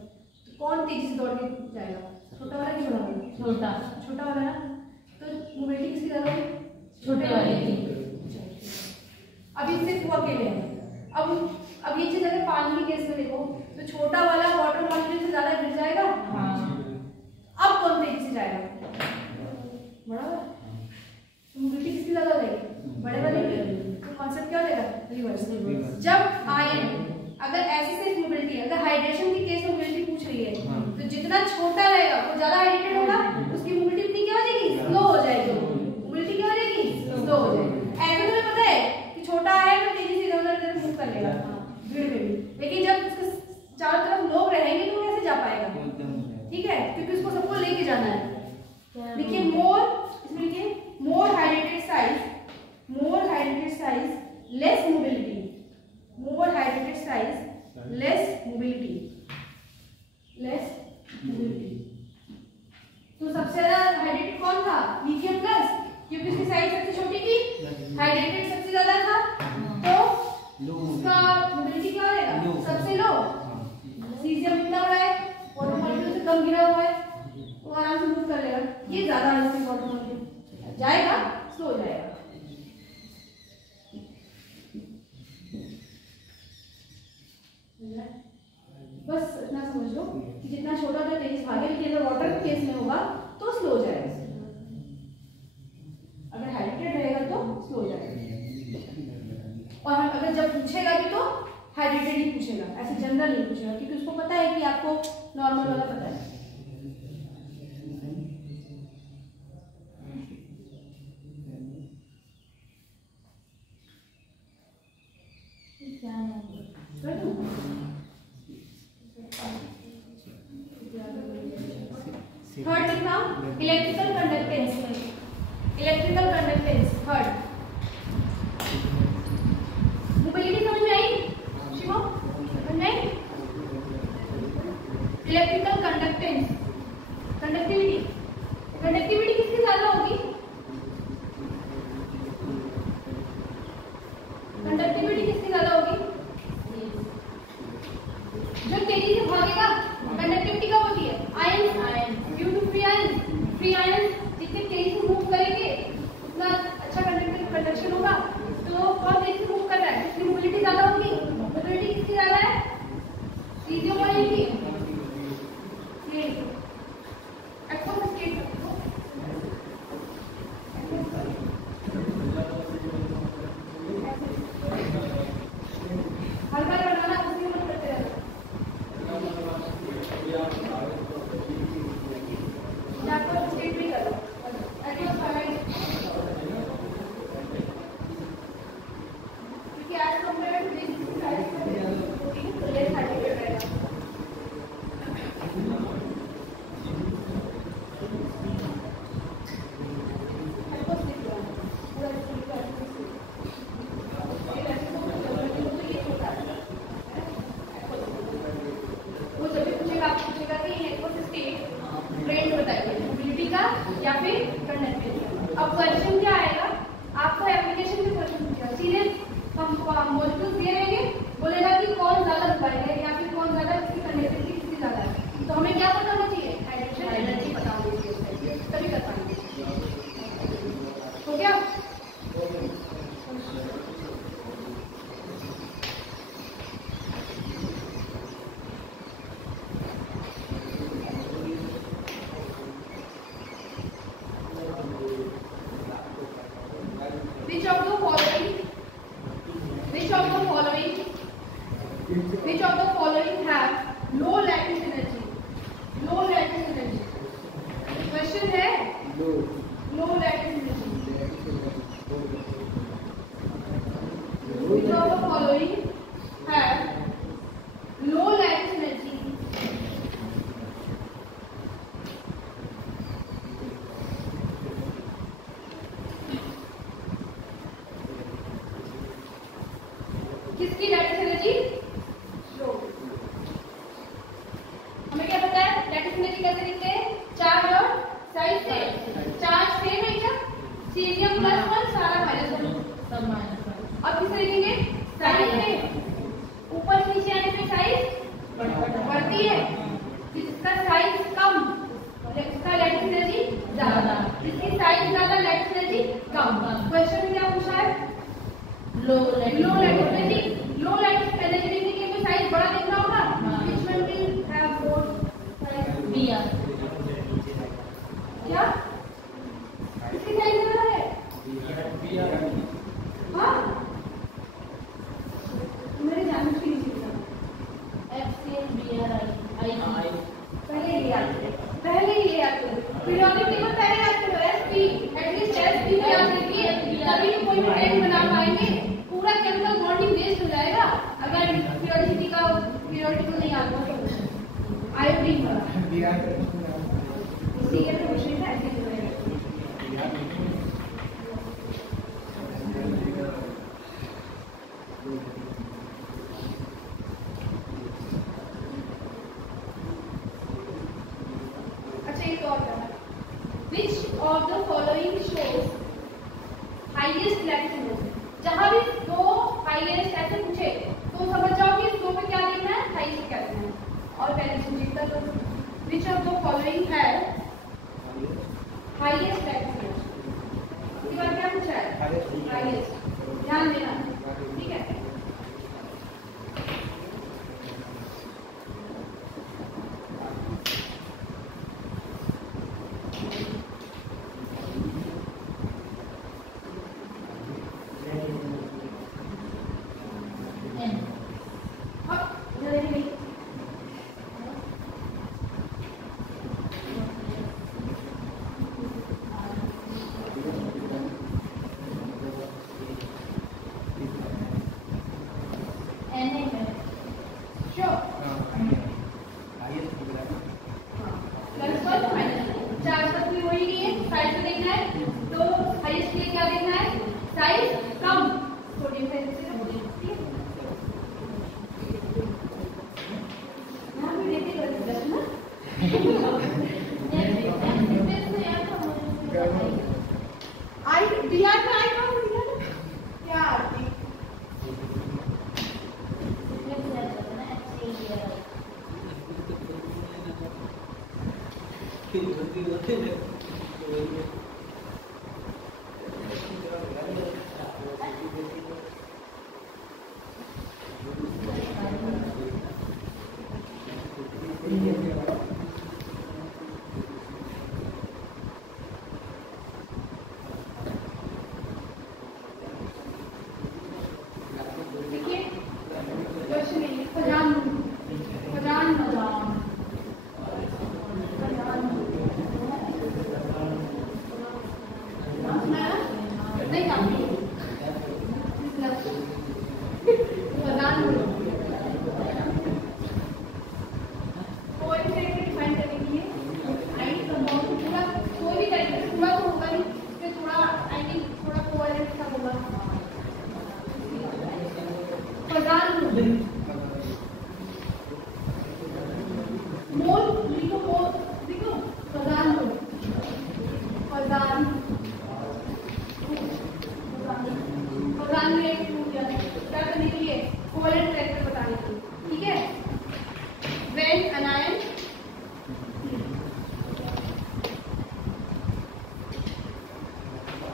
तो कौन तेजी से दौड़ के जाएगा, छोटा वाला कि बड़ा वाला? छोटा वाला ना। तो मोबिलिटी किसकी ज्यादा है, छोटे वाले की। अब इससे वो अकेले हैं। अब ये चीज अगर पानी के केस में देखो तो छोटा वाला वाटर मॉलिक्यूल से ज्यादा गिर जाएगा। अब कौन तेजी से जाएगा, बड़ा वाला। तो मोबिलिटी किसकी ज्यादा रहेगी, बड़े वाले की। तो कॉन्सेप्ट क्या हो जाएगा, रिवर्स। जब आयन अगर ऐसी सिर्फ मोबिलिटी, अगर हाइड्रेशन के केस में मोबिलिटी पूछ रही है तो जितना छोटा रहेगा वो ज्यादा हाइड्रेटेड होगा, उसकी मोबिलिटी इतनी क्या हो जाएगी, स्लो हो जाएगी। मोबिलिटी क्या हो जाएगी, स्लो हो जाएगी। ऐसा तुम्हें पता है कि छोटा है तो तेजी से इधर-उधर मूव कर लेगा भीड़ में भी, लेकिन जब उसके चारों तरफ लोग रहेंगे तो कैसे जा पाएगा, ठीक है, क्योंकि उसको सबको लेके जाना है। देखिए मोर, इसमें लिखिए मोर हाइड्रेटेड साइज लेस मोबिलिटी, मोर हाइड्रेटेड साइज लेस मोबिलिटी। तो सबसे ज्यादा हाइड्रेटेड कौन था, लिथियम प्लस, क्योंकि उसकी साइज सबसे छोटी थी, हाइड्रेटेड सबसे ज्यादा था, तो उसका मोबिलिटी क्या हो जाएगा, सबसे लो। सीजियम इतना बड़ा है, वाटर मॉलिक्यूल से कम गिरा हुआ है, वो आराम से मूव कर लेगा। ये ज्यादा है, वाटर मॉलिक्यूल जाएगा, स्लो हो जाएगा। बस इतना समझ लो कि जितना छोटा था तेज भागे, लेकिन अगर वाटर केस में होगा तो स्लो हो जाएगा, अगर हाइड्रेटेड रहेगा तो स्लो हो जाएगा। और हम अगर जब पूछेगा भी तो हाइड्रेटेड ही पूछेगा, ऐसे जनरल नहीं पूछेगा, क्योंकि उसको पता है कि आपको नॉर्मल वाला पता है। थर्ड लिखना इलेक्ट्रिकल कंडक्टेंस। थर्ड मोबिलिटी समझ में आई शिवम, समझ में आई। इलेक्ट्रिकल कंडक्टेंस, कंडक्टिविटी किसकी ज्यादा होगी, कंडक्टिविटी किसकी ज्यादा होगी, जो तेजी से भागेगा कंडक्टिविटी कब होती है, ion due to free ion जितने तेजी से मूव करेंगे उतना अच्छा कंडक्शन होगा। तो कौन तेजी से मूव कर रहा है, उसकी मोबिलिटी ज्यादा होगी। मोबिलिटी किसकी ज्यादा है, सीजियम वाली की। ये एक्वास्केट हल्का बनाना, उसकी मत करते रहना। स्टेट भी करो लैटिस एनर्जी कैसे लिखते हैं? चार्ज और साइज से। चार्ज सेम है क्या? सीरियम +1 सारा -1 सब -1। अब किसे लिखेंगे? साइज में। ऊपर नीचे आने पे साइज बढ़ती है। जिसका साइज कम उसका लैटिस एनर्जी ज्यादा, जिसकी साइज ज्यादा लैटिस एनर्जी कम। क्वेश्चन में क्या पूछा है? लो लैटिस एनर्जी। लो लैटिस एनर्जी लिखने के लिए साइज बड़ा देखना होगा। Which one will have more size? BR। क्या इसकी साइज ज्यादा है? हाँ मेरे जानबूझ के नीचे लिखा। FCl BR I पहले ये याद करो। पीरियोडिक टेबल पहले याद करो। एसपी एटलीस्ट एसपी याद रखिए, तभी कोई प्रोटीन बना पाएंगे। पूरा केमिकल बॉन्डिंग वेस्ट हो जाएगा अगर पीरियोडिसिटी का पीरियोडिक नहीं याद हो तो। आयोडीन वाला इसी के क्वेश्चन है ऐसे ही रहेगा। Which of the following shows highest lactic energy? जहां भी दो हाईएस्ट ऐसे पूछे तो समझ जाओ कि दो पे क्या देखना है, हाईएस्ट क्या देखना है। और पहले सुजीता तो which of the following has highest lactic energy? इसके बाद क्या पूछा है? हाईएस्ट। ध्यान देना, ठीक है।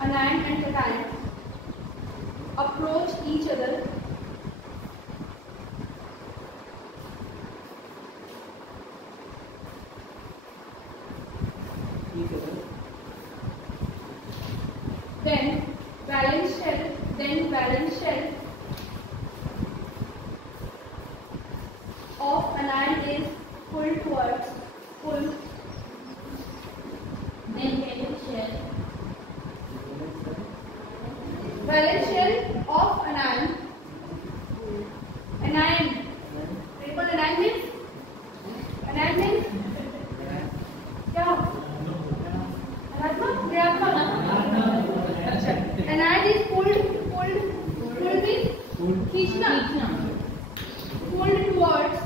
anion and cation approach each other, then valence shell of anion is pulled towards valence shell of anion triple anion means क्या anion is pulled means खींचना pulled towards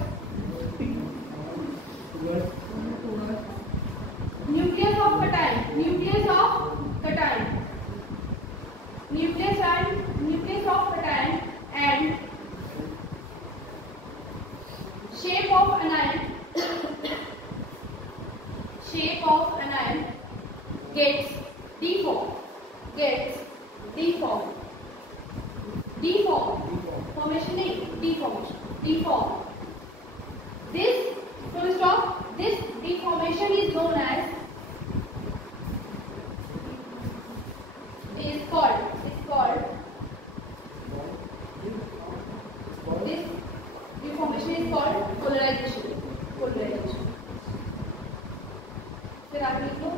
gets deformed, formation नहीं, deformed. This full stop, this deformation is known as this deformation is called polarization. फिर आप लिख लो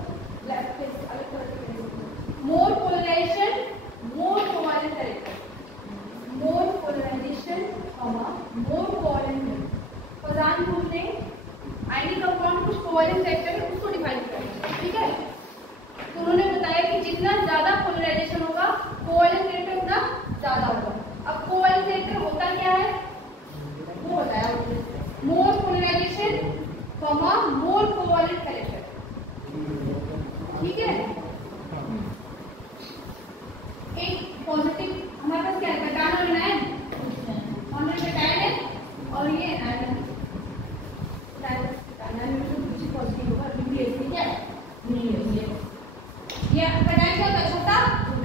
left face अलग तरह से more polarization, more covalent character. More polarization, more covalent. Fajans group ने आयनिक compound कुछ कोवेलेंट कैरेक्टर है उसको डिफाइन किया, ठीक है। तो उन्होंने बताया कि जितना ज्यादा पोलराइजेशन होगा कोवेलेंट कैरेक्टर उतना ज्यादा होगा। अब कोवेलेंट कैरेक्टर होता क्या है वो बताया मोर पोलराइजेशन मोर कोवेलेंट कैरेक्टर, ठीक है। एक पॉजिटिव हमारे पास क्या है कटायन और एनायन, कटायन है और ये एनायन है। एनायन में तो कुछ पॉजिटिव होगा न्यूक्लियस, ठीक है। ये कटायन क्या होता है छोटा,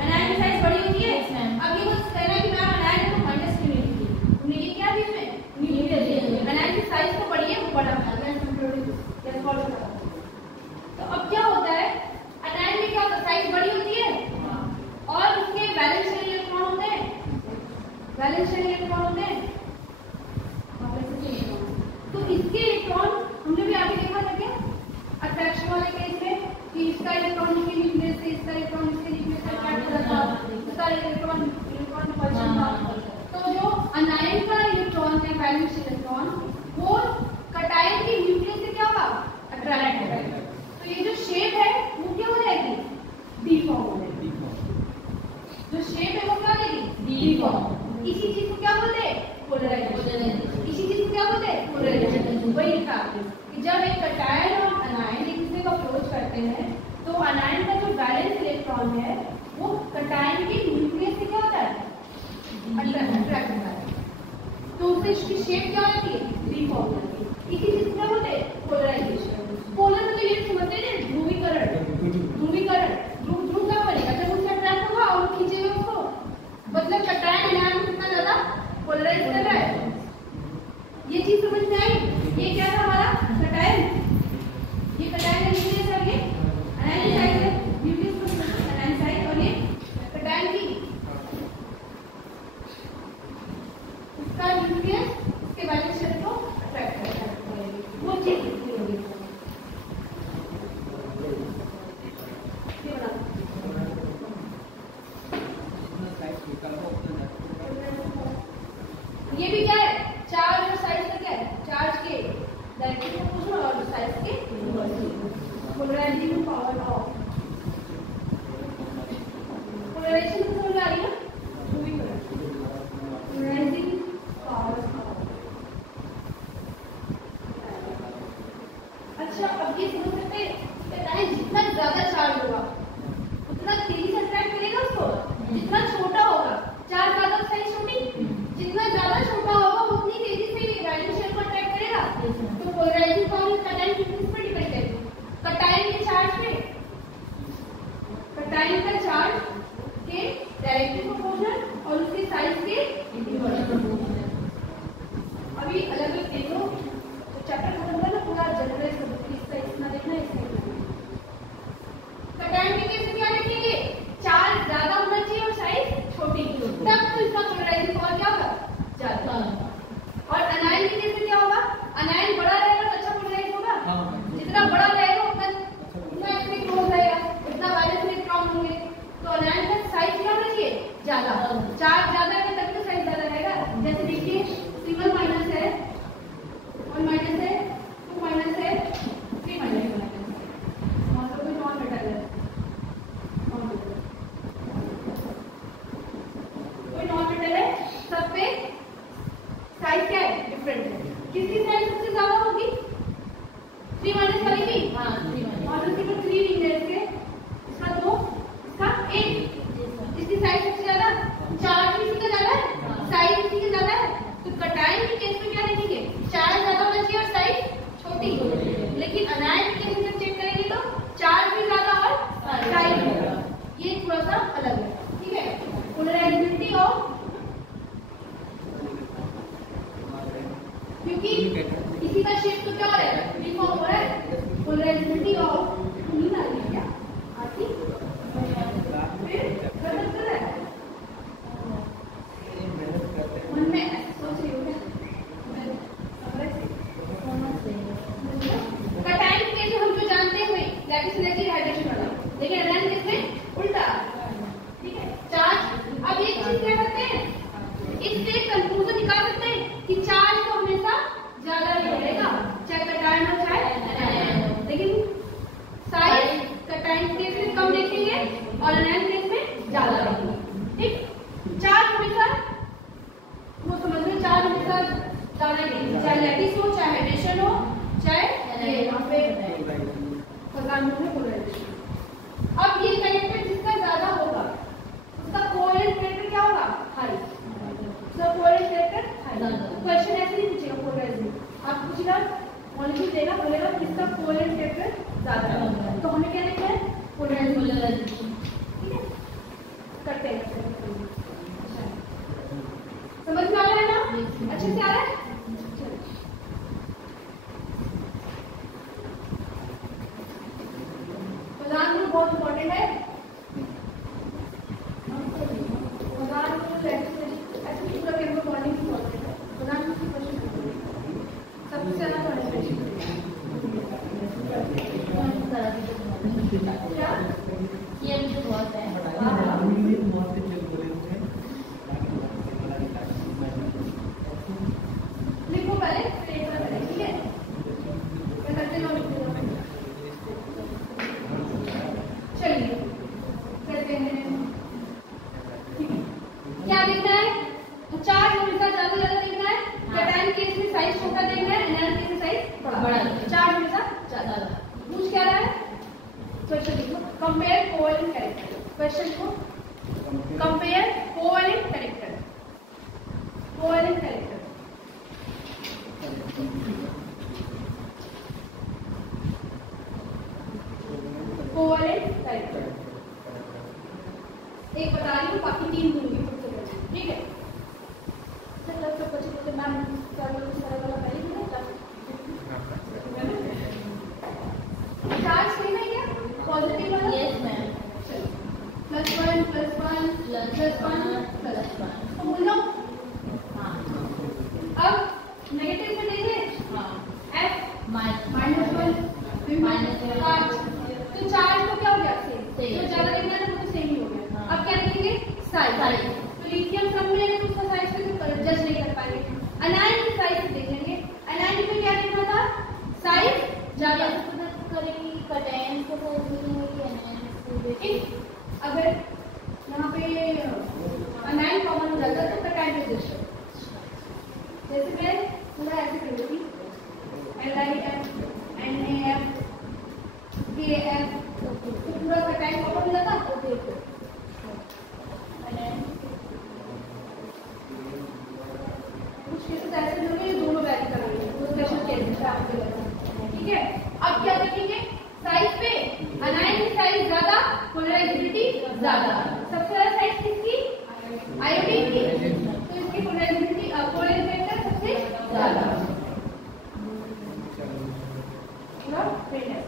एनायन की साइज बड़ी होती है। अब ये कुछ कहना है कि मैम एनायन को माइनस क्यों नहीं लिखी, तुमने ये क्या दिया इसमें न्यूक्लियस, एनायन की साइज तो बड़ी है वो बड़ा है। तो अब क्या होता है एनायन में क्या होता है साइज बड़ी होती है और उसके वैलेंस शेल इलेक्ट्रॉन होते हैं, तो इसके इलेक्ट्रॉन हमने भी आगे देखा था क्या अट्रैक्शन वाले केस में कि इसका इलेक्ट्रॉन इसके न्यूक्लियस से, इसका इलेक्ट्रॉन इसके न्यूक्लियस से अट्रैक्ट हो रहा था, इसका इलेक्ट्रॉन पल्सन था। तो जो अनायन का इलेक्ट्रॉन है वैलेंस इलेक्ट्रॉन वो कटायन के न्यूक्लियस से क्या होगा अट्रैक्ट होगा। तो ये जो शेप है वो क्या हो जाएगी डीफॉर्म हो जाएगी, जो शेप है वो क्या हो जाएगी डीफॉर्म। इसी चीज को क्या बोलते हैं पोलराइजेशन, इसी चीज को क्या बोलते हैं पोलराइजेशन। वही लिखा कि जब एक कटायन और अनायन एक दूसरे को अप्रोच करते हैं तो अनायन का जो वैलेंस इलेक्ट्रॉन है वो कटायन के न्यूक्लियस से क्या होता है अट्रैक्ट होता है, तो उससे इसकी शेप क्या होती है डीफॉर्म होती है। इसी चीज को क्या बोलते हैं पोलराइजेशन। पोलर मतलब ये समझते हैं ध्रुवीकरण, ध्रुव क्या बनेगा जब उससे अट्रैक्ट होगा और खींचेगा उसको, मतलब कटायन अनायन कितना ज्यादा पोलराइज कर रहा है। ये चीज समझ में आई। ये क्या था हमारा कटायन, ये कटायन का न्यूक्लियस है, ये अनायन की साइड है, न्यूक्लियस को अनायन साइड और ये कटायन की उसका न्यूक्लियस उसके वैलेंस शेल को अट्रैक्ट करता है, वो चीज होगी। ये भी क्या है चार्ज और साइज का क्या है, चार्ज के डायरेक्शन प्रोपोर्शनल और साइज के पोलराइजिंग पावर ऑफ पोलराइजेशन को समझ आ रही है ना, पोलराइजिंग पावर ऑफ। अच्छा अब ये समझ सकते हैं जितना ज्यादा चार्ज होगा उतना तेजी से अट्रैक्ट करेगा उसको, जितना छोटा होगा चार्ज ज्यादा साइज छोटी, जितना ज्यादा छोटा होगा उतनी तेजी से वैलेंस शेल को अट्रैक्ट करेगा। तो पोलराइजिंग पावर कटायन की किस पर डिपेंड है, कटायन के चार्ज पे, कटायन का चार्ज के डायरेक्टली प्रोपोर्शनल और उसके साइज के इनवर्स प्रोपोर्शनल। अभी अलग अलग देखो तो चैप्टर खत्म होगा ना पूरा जनरल सब इसका इतना देखना है, इसका कटायन के केस में क्या देखेंगे चार्ज ज्यादा होना चाहिए और साइज छोटी, तब तो इसका पोलराइजिंग पावर क्या होगा ज्यादा। और अनायन के केस में क्या होगा, अनायन बड़ा रहेगा तो अच्छा पोलराइज होगा, जितना बड़ा रहेगा उतना इसमें क्लोज रहेगा, उतना वैलेंस इलेक्ट्रॉन होंगे। तो अनायन का साइज क्या होना चाहिए ज्यादा, चार्ज ज्यादा है तभी तो साइज ज्यादा रहेगा। जैसे देखिए C1 माइनस है, 1 माइनस है, 2 माइनस है, 3 माइनस है, मतलब कोई नॉन मेटल है, कोई नॉन मेटल है, सब पे साइज क्या है डिफरेंट है। किसकी साइज सबसे ज्यादा होगी 3 माइनस वाली की, हां 3 माइनस के 3 रिंग है इसके, इसका 2 इसका 1, इसकी साइज सबसे ज्यादा, चार्ज इसी का ज्यादा है, साइज इसी का ज्यादा है। तो कटायन के केस में क्या देखेंगे चार्ज ज्यादा होना चाहिए और पोलराइजेबिलिटी ऑफ नींद आ रही है क्या? आती फिर गलत कर रहा है मन में सोच रही हो क्या? कटायन के जो हम जो जानते हैं लैटिस एनर्जी हाइड्रेशन वाला, लेकिन एनायन केस में उल्टा, ठीक है? चार्ज, अब एक चीज क्या करते हैं, इससे कंक्लूजन निकाल सकते हैं कि चार्ज तो हमेशा ज्यादा ही रहेगा, चाहे कटायन हो चाहे एनायन हो, लेकिन साइज कटायन केस में कम देखेंगे और एनायन केस में ज्यादा रहेगा, ठीक? चार्ज हमेशा वो समझ में, चार्ज हमेशा ज्यादा ही रहेगा, चाहे लैटिस हो चाहे हाइड्रेशन हो चाहे ये यहाँ पे अब ये कनेक्टेड जिसका ज्यादा होगा उसका कोवैलेंट कैरेक्टर क्या होगा? हाई। उसका कोवैलेंट कैरेक्टर हाई। क्वेश्चन ऐसे नहीं पूछेगा पोलराइजेशन, आप पूछेगा मॉलिक्यूल देगा, बोलेगा किसका कोवैलेंट कैरेक्टर ज्यादा है, तो हमें क्या लिखना है? पोलराइजेशन, ठीक है? करते हैं, समझ में आ रहा है ना? अच्छे से आ रहा है? बहुत इम्पोर्टेंट है, पूरा केमिकल बॉन्डिंग इम्पोर्टेंट है, सबसे ज्यादा क्या ये मुझे बहुत है लिखो पहले, ठीक है? क्या करते लो, चलिए करते हैं, ठीक है? क्या देखना है? तो चार्ज हमेशा ज्यादा देखना है, कटायन केस में साइज छोटा देखना है, एनायन केस में साइज बड़ा, चार्ज हमेशा ज्यादा। पूछ क्या रहा है? क्वेश्चन लिखो, कंपेयर कोवैलेंट कैरेक्टर, क्वेश्चन को compare covalent character, covalent character, covalent character, एक बता रही हूँ, बाकी 3 दूंगी, ठीक है? चलो सब बच्चे बोलते मैम कर लो, सारा वाला पहले ही ना चार्ज सही है क्या? पॉजिटिव वाला? Yes ma'am. चलो +1 +1 +1 तो बोल लो। हाँ। अब नेगेटिव में देखें, हाँ, F -1 5, तो चार्ज तो क्या हो गया? सेम, तो ज्यादा देखना है तो सेम ही हो गया। अब क्या देखेंगे? साइज, तो लिथियम कम मिलेगा तो उसका साइज पे जज नहीं कर पाएंगे, अनायन की साइज देखेंगे, अनायन में क्या देखना था? साइज ज्यादा करेंगे, कटायन को देखेंगे कि एनायन को देखेंगे। अगर यहाँ पे अनायन कॉमन हो जाता है तो कटायन पे जज, जैसे मैं पूरा ऐसे कर दूंगी, LIF NAF KF, तो पूरा कटायन कॉमन हो जाता है, देखो कुछ केसेस ऐसे होंगे ये दोनों वैरी करेंगे, वो स्पेशल केसेस है, ठीक है? अब क्या देखेंगे? साइज पे अनायन की साइज ज्यादा, पोलराइजेबिलिटी ज्यादा, सबसे ज्यादा साइज किसकी? आयोडीन की, तो इसकी पोलराइजेबिलिटी कोवैलेंट कैरेक्टर सबसे ज्यादा, पूरा फ्रेंड है।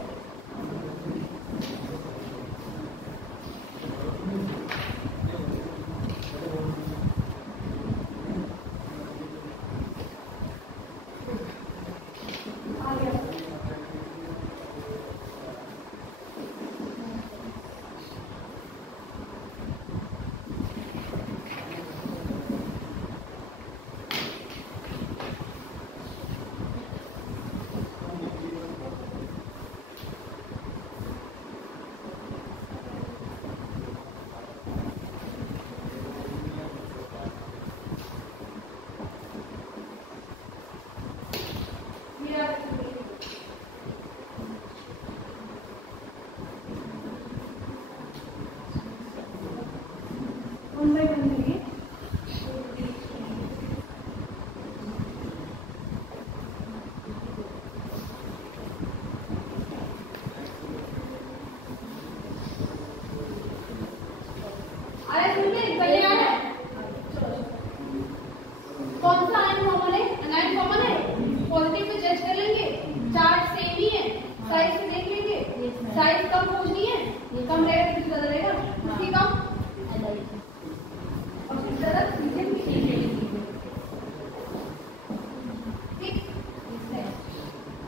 साइज से देख लीजिए, साइज कम खोजनी है, कम रहेगा तो ज्यादा रहेगा, उसकी कम और ज्यादा सीधे ठीक।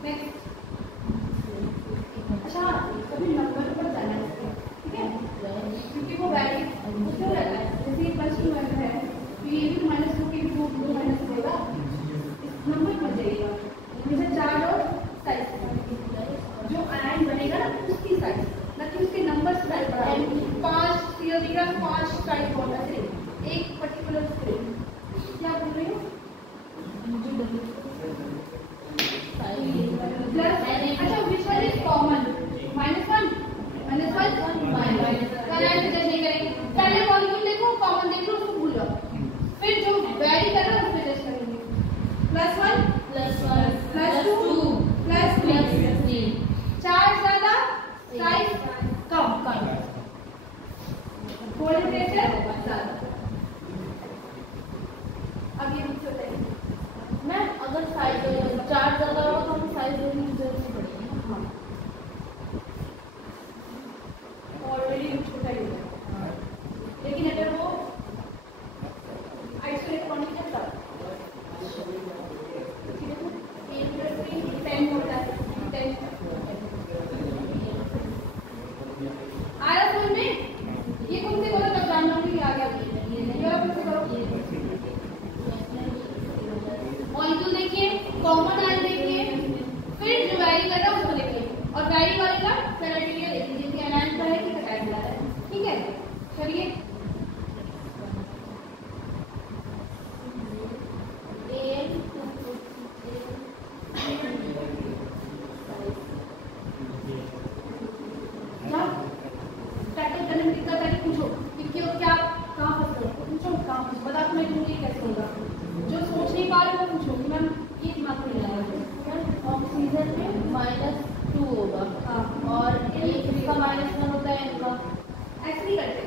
नेक्स्ट, अच्छा कभी नंबर पर जाना है, ठीक है, क्योंकि वो वैल्यू उसमें रहता है, जैसे +2 है तो ये भी -2 की 2 माइनस देगा, नंबर पर जाएगा, जैसे चार्ज और साइज जो आयन बनेगा ना उसकी साइज, ना कि उसके नंबर साइज बढ़ा 5 सीधा दिख रहा 5 साइज होना चाहिए एक पर्टिकुलर स्क्रीन। क्या बोल रही हो? प्लस, अच्छा विच वन इज कॉमन? -1 नहीं करेंगे, पहले मॉलिक्यूल देखो, कॉमन देख लो, उसको भूल जाओ, फिर जो वैरी कर रहा है उस पे टेस्ट करेंगे। +1 +2 +3 चार्ज ज्यादा साइज कम, कोऑर्डिनेटर ज्यादा। अब ये मुझसे बताइए मैम, अगर साइज चार्ज ज्यादा होगा तो हमें साइज देने की जरूरत नहीं पड़ेगी। हाँ ऑलरेडी छोटा ही है, लेकिन अगर वो आइसोइलेक्ट्रॉनिक है तब ठीक है, 8 + 3 10 होता है, 10 आया समझ में? ये कौन से करो तब जान लूंगी कि आ गया, ये आप कैसे करो? मॉलिक्यूल देखिए, कॉमन आयन देखिए, फिर जो वैरी कर रहा है उसको देखिए, और वैरी वाले का क्राइटेरिया देख लीजिए कि एनायन का है कि कैटायन का है, ठीक है। चलिए ऑक्सीजन में -2 होगा और इसका -1 होता है इनका, ऐसे नहीं करते,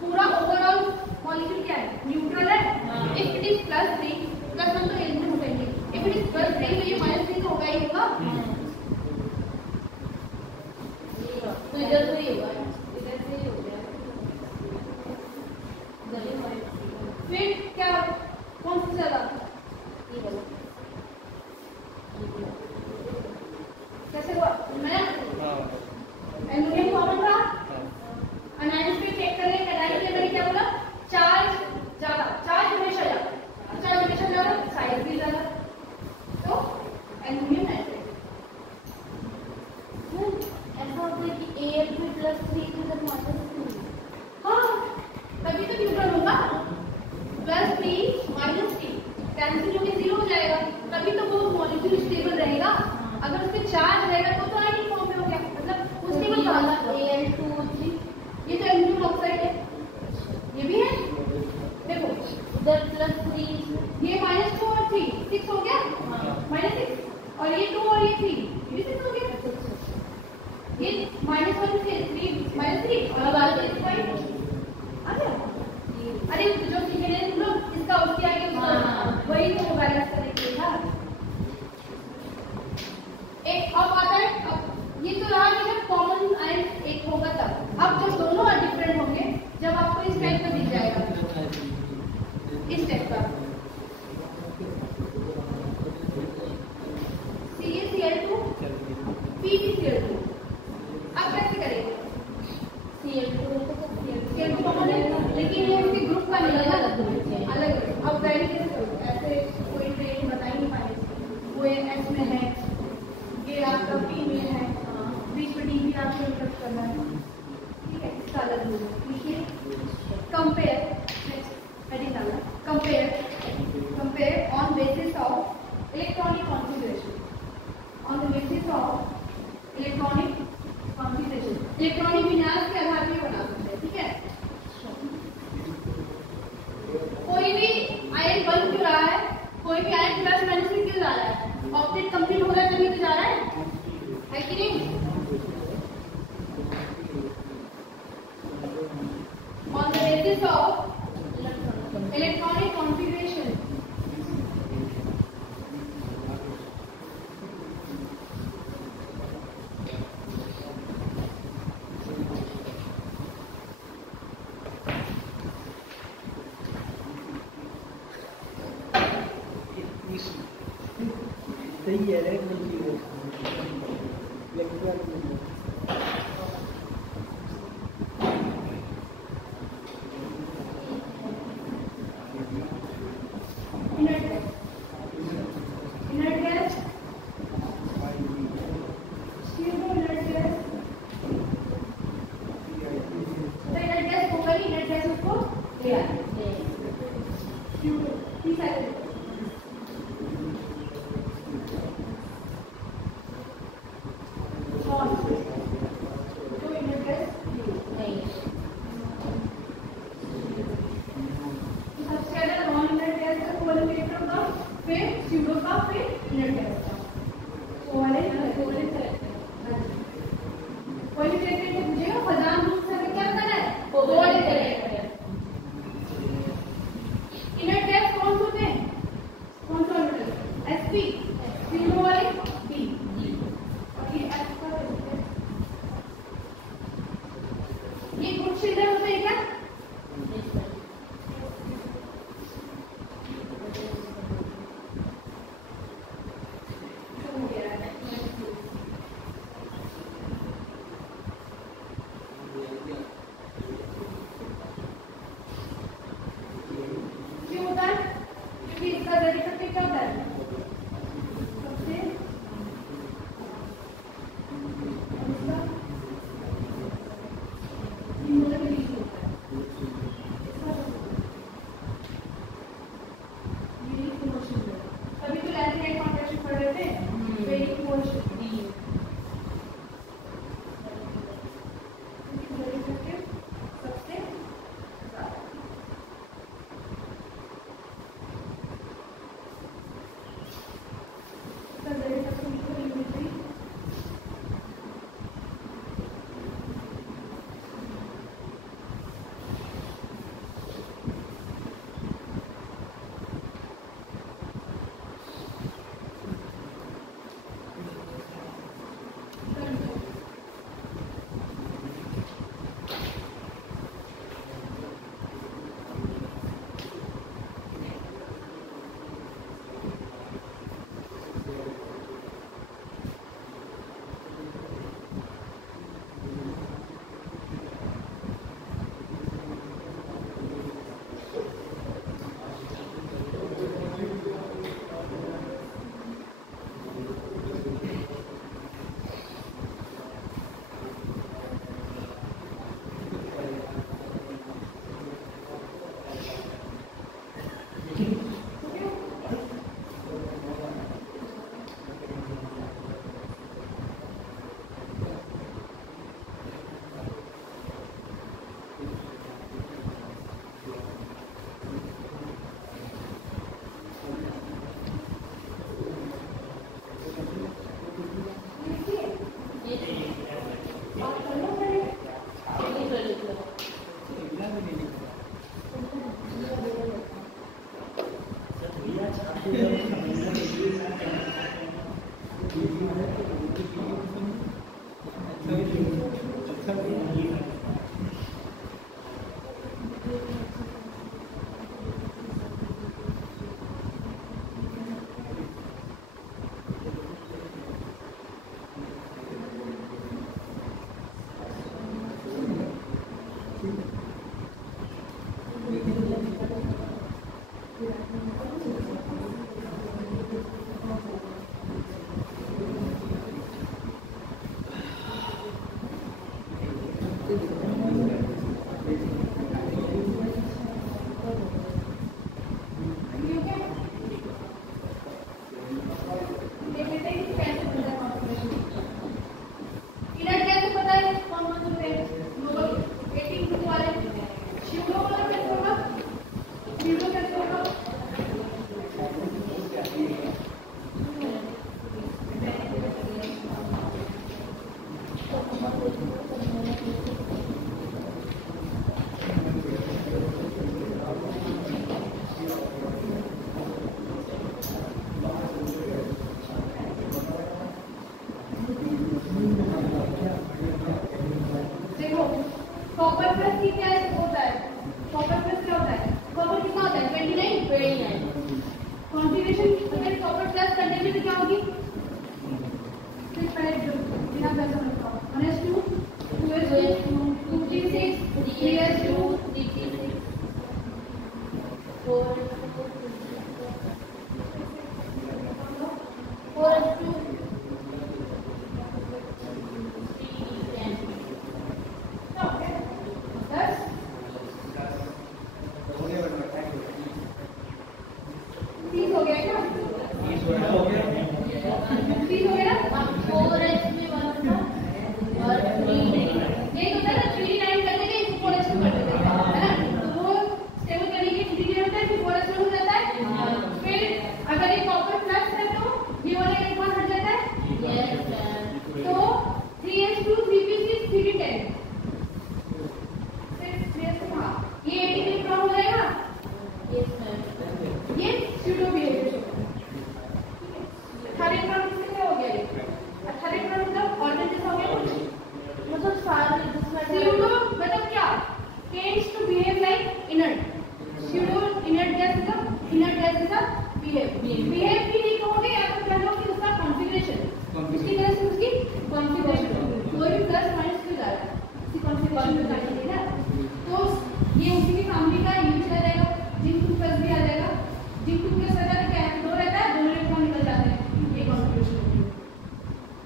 पूरा ओवरऑल मॉलिक्यूल क्या है, न्यूट्रल है। इफ इट इज +3 +1 तो एलिमेंट हो जाएंगे, इफ इट इज +3 तो ये -3 तो होगा ही होगा, तो इधर से ही होगा, इधर से ही हो गया। फिर क्या कौन सा ज्यादा कैसे हुआ? मैं एल्युमिनियम कॉमन था, अनायन पे चेक कर रहे हैं, अनायन के मैंने क्या बोला, चार्ज ज्यादा, चार्ज हमेशा ज्यादा, साइज भी ज्यादा, तो एल्युमिनियम नाइट्रेट। ऐसा होता है कि Al में +3 के साथ -3, हाँ तभी तो न्यूट्रल होगा, +3 -3 कैंसिल होकर 0 हो जाएगा, तभी तो वो मॉलिक्यूल स्टेबल रहेगा। अगर उसके चार्ज रहेगा तो आयनिक फॉर्म में हो गया, मतलब उसके बाद Al2O3, ये तो एल्युमिनियम ऑक्साइड है, ये भी है, देखो उधर +3, ये -2 और 3 6 हो गया, -6 और ये 2 और ये 3 ये भी 6 हो गया, ये -1 से 3 -3 और बाद में 5 आ गया। अरे जो सीखे हैं तुम लोग, इसका उसके आगे उसका वही तो बैलेंस करेंगे ना। एक अब आता है, अब ये तो रहा कि जब कॉमन आयन एक होगा तब, अब जब दोनों डिफरेंट होंगे, जब आपको इस टाइप का दिख जाएगा, इस टाइप का CaCl2 PbCl2, अब कैसे करेंगे? Cl2 कॉमन है, लेकिन ये उसके ग्रुप का नहीं अलग अलग। अब वैरी कैसे करोगे? ऐसे कोई ट्रेन बता ही नहीं पाएंगे, वो S में है, ये आपका P में है, बीच में D भी आपको इंटरेस्ट करना है, ठीक है, इसका अलग होगा। लिखिए कंपेयर, हेडिंग डालना, compare on basis of electronic configuration, on the basis of electronic configuration, electronic विन्यास के आधार पर बना सकते हैं, ठीक है। कोई भी आयन बन क्यों रहा है, कोई भी आयन +- में क्यों जा रहा है, ऑक्टेट कंप्लीट हो रहा है तभी तो जा रहा है कि नहीं? On the basis of electronic configuration, नहीं है रे कोई चीज लेक्चर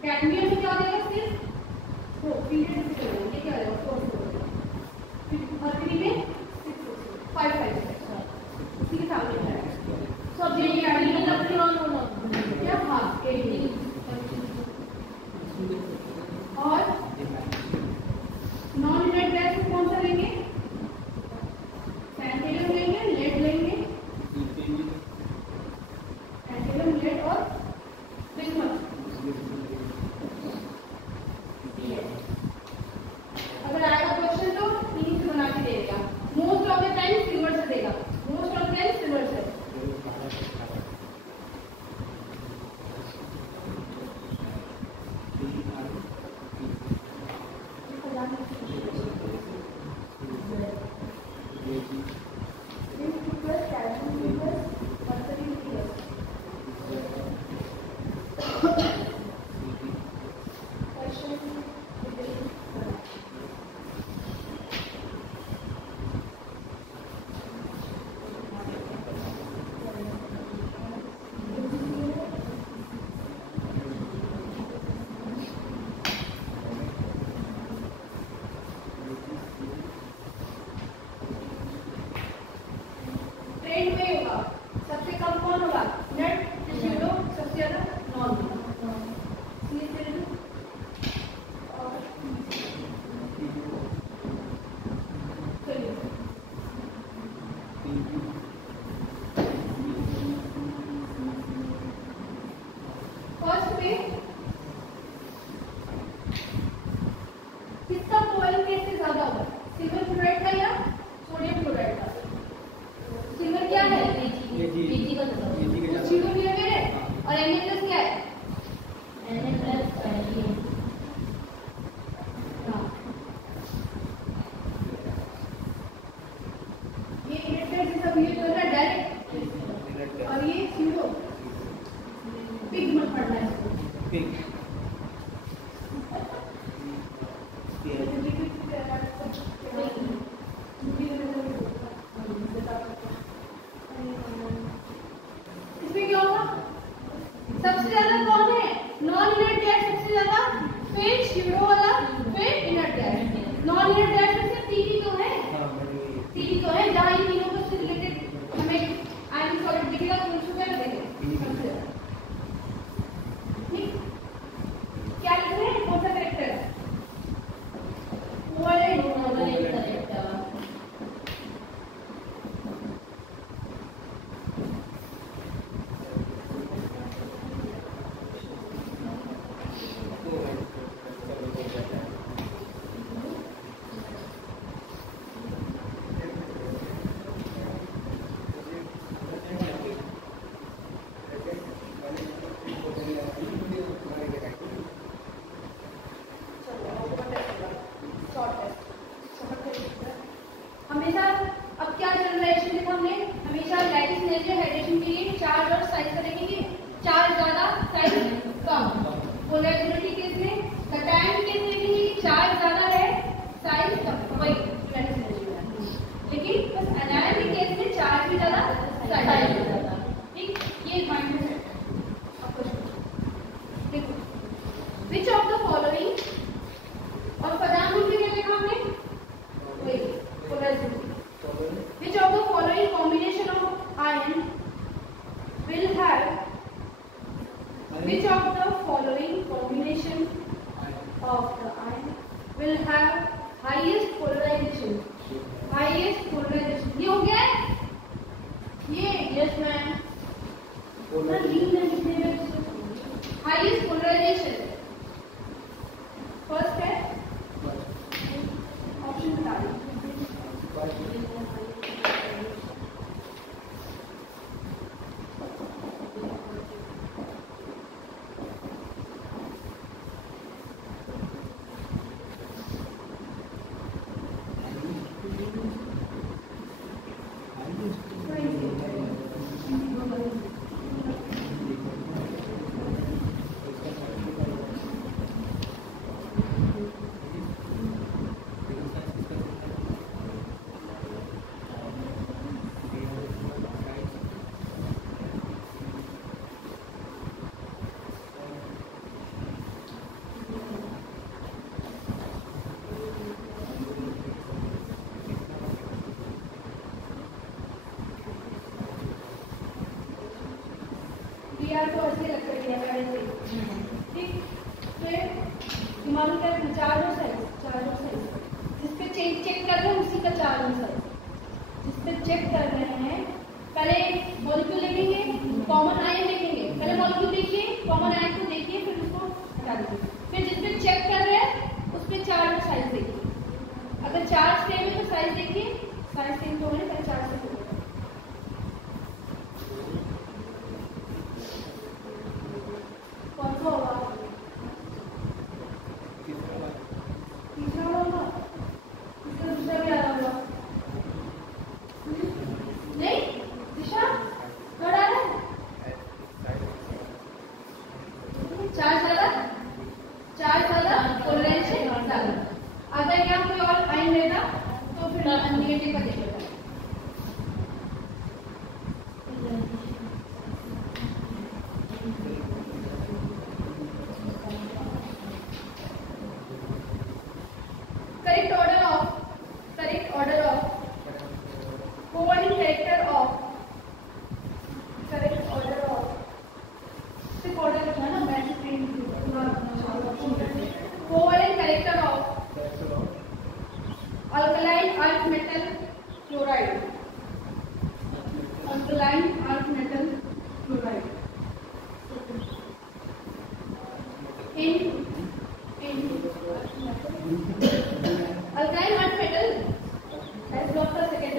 कैडमियम में क्या हो जाएगा सिर्फ पीरियड से चलेगा, ये क्या हो जाएगा 4 हो जाएगा। मरकरी में 6 5 उसी के सामने जाएगा। सब ये कैडमियम का क्या था और नॉन इनर्ट गैस में कौन सा लेंगे? टैंटेलियम लेंगे, लेड लेंगे, टैंटेलियम, लेड और बिस्मथ। अगर आएगा क्वेश्चन तो तीन से बना के देगा। Most of the time silver से देगा, most of the time silver से। सबसे कम कौन होगा? नेट, ज़ीरो, सबसे ज्यादा नॉन। फर्स्ट पे किसका बॉइलिंग केस ज्यादा होगा? सिल्वर क्लोराइड का या सोडियम क्लोराइड का? सिल्वर क्या है? Ag का जीरो भी है और Na+ क्या है? ये इलेक्ट्रेट से सब ये कर रहा है डायरेक्ट, और ये जीरो पिग मत पढ़ना है इसको। इसमें क्या होगा? सबसे ज्यादा कौन है? नॉन इनर्ट गैस सबसे ज्यादा, फिर शीरो वाला, फिर inert gas. Non inert gas में सिर्फ तीन ही तो है, तीन ही तो है जहाँ इन तीनों से रिलेटेड हमें आयरन सॉलिड दिखेगा तो उसको क्या लगेगा? ठीक, क्या लिख रहे हैं? कौन सा करेक्टर है? हमेशा अब क्या जनरेशन देखा हमने, हमेशा लैटिस नेचर हाइड्रेशन के लिए चार्ज और साइज करेंगे कि चार्ज ज्यादा साइज कम। पोलैरिटी केस में कैटायन केस में देखेंगे कि चार्ज ज्यादा है साइज कम, वही लैटिस नेचर। लेकिन बस एनायन के केस में चार्ज भी ज्यादा साइज भी ज्यादा। ठीक, ये माइंड में सेट आपको देखो व्हिच ऑफ द फॉलोइंग, और पदार्थ में क्या देखा हमने? वही which of the following combination of iron will have, which of the following combination of the iron will have highest polarization? Highest polarization ये हो गया है? ये yes ma'am, highest polarization first है ऑप्शन बता दीजिए। उसकी मालूम क्या है, चार्ज और साइज, चार्ज और साइज। जिस पे चेक कर रहे हैं उसी का चार्ज और साइज। जिस पे चेक कर रहे हैं पहले मॉलिक्यूल देखेंगे, कॉमन आयन देखेंगे, पहले मॉलिक्यूल देखिए, कॉमन आयन को देखिए, फिर उसको हटा दीजिए। फिर जिस पे चेक कर रहे हैं उस पे चार्ज और साइज देखिए। अगर चार्ज सेम है तो साइज देखिए, साइज सेम तो है, पहले चार्ज से देखिए। कौन सा होगा? तीसरा होगा, तीसरा दूसरा भी आ रहा होगा। नहीं दिशा थर्ड आ रहा है, चार्ज ज्यादा, चार्ज ज्यादा, पोलराइजेशन ज्यादा। अगर यहाँ कोई और आयन रहेगा तो फिर नेगेटिव का देखेगा। correct order of covalent character of correct order of सिर्फ order लिखना है ना, मैं screen covalent character of alkaline earth metal chloride, alkaline earth metal chloride in alkaline earth metal has blocked the second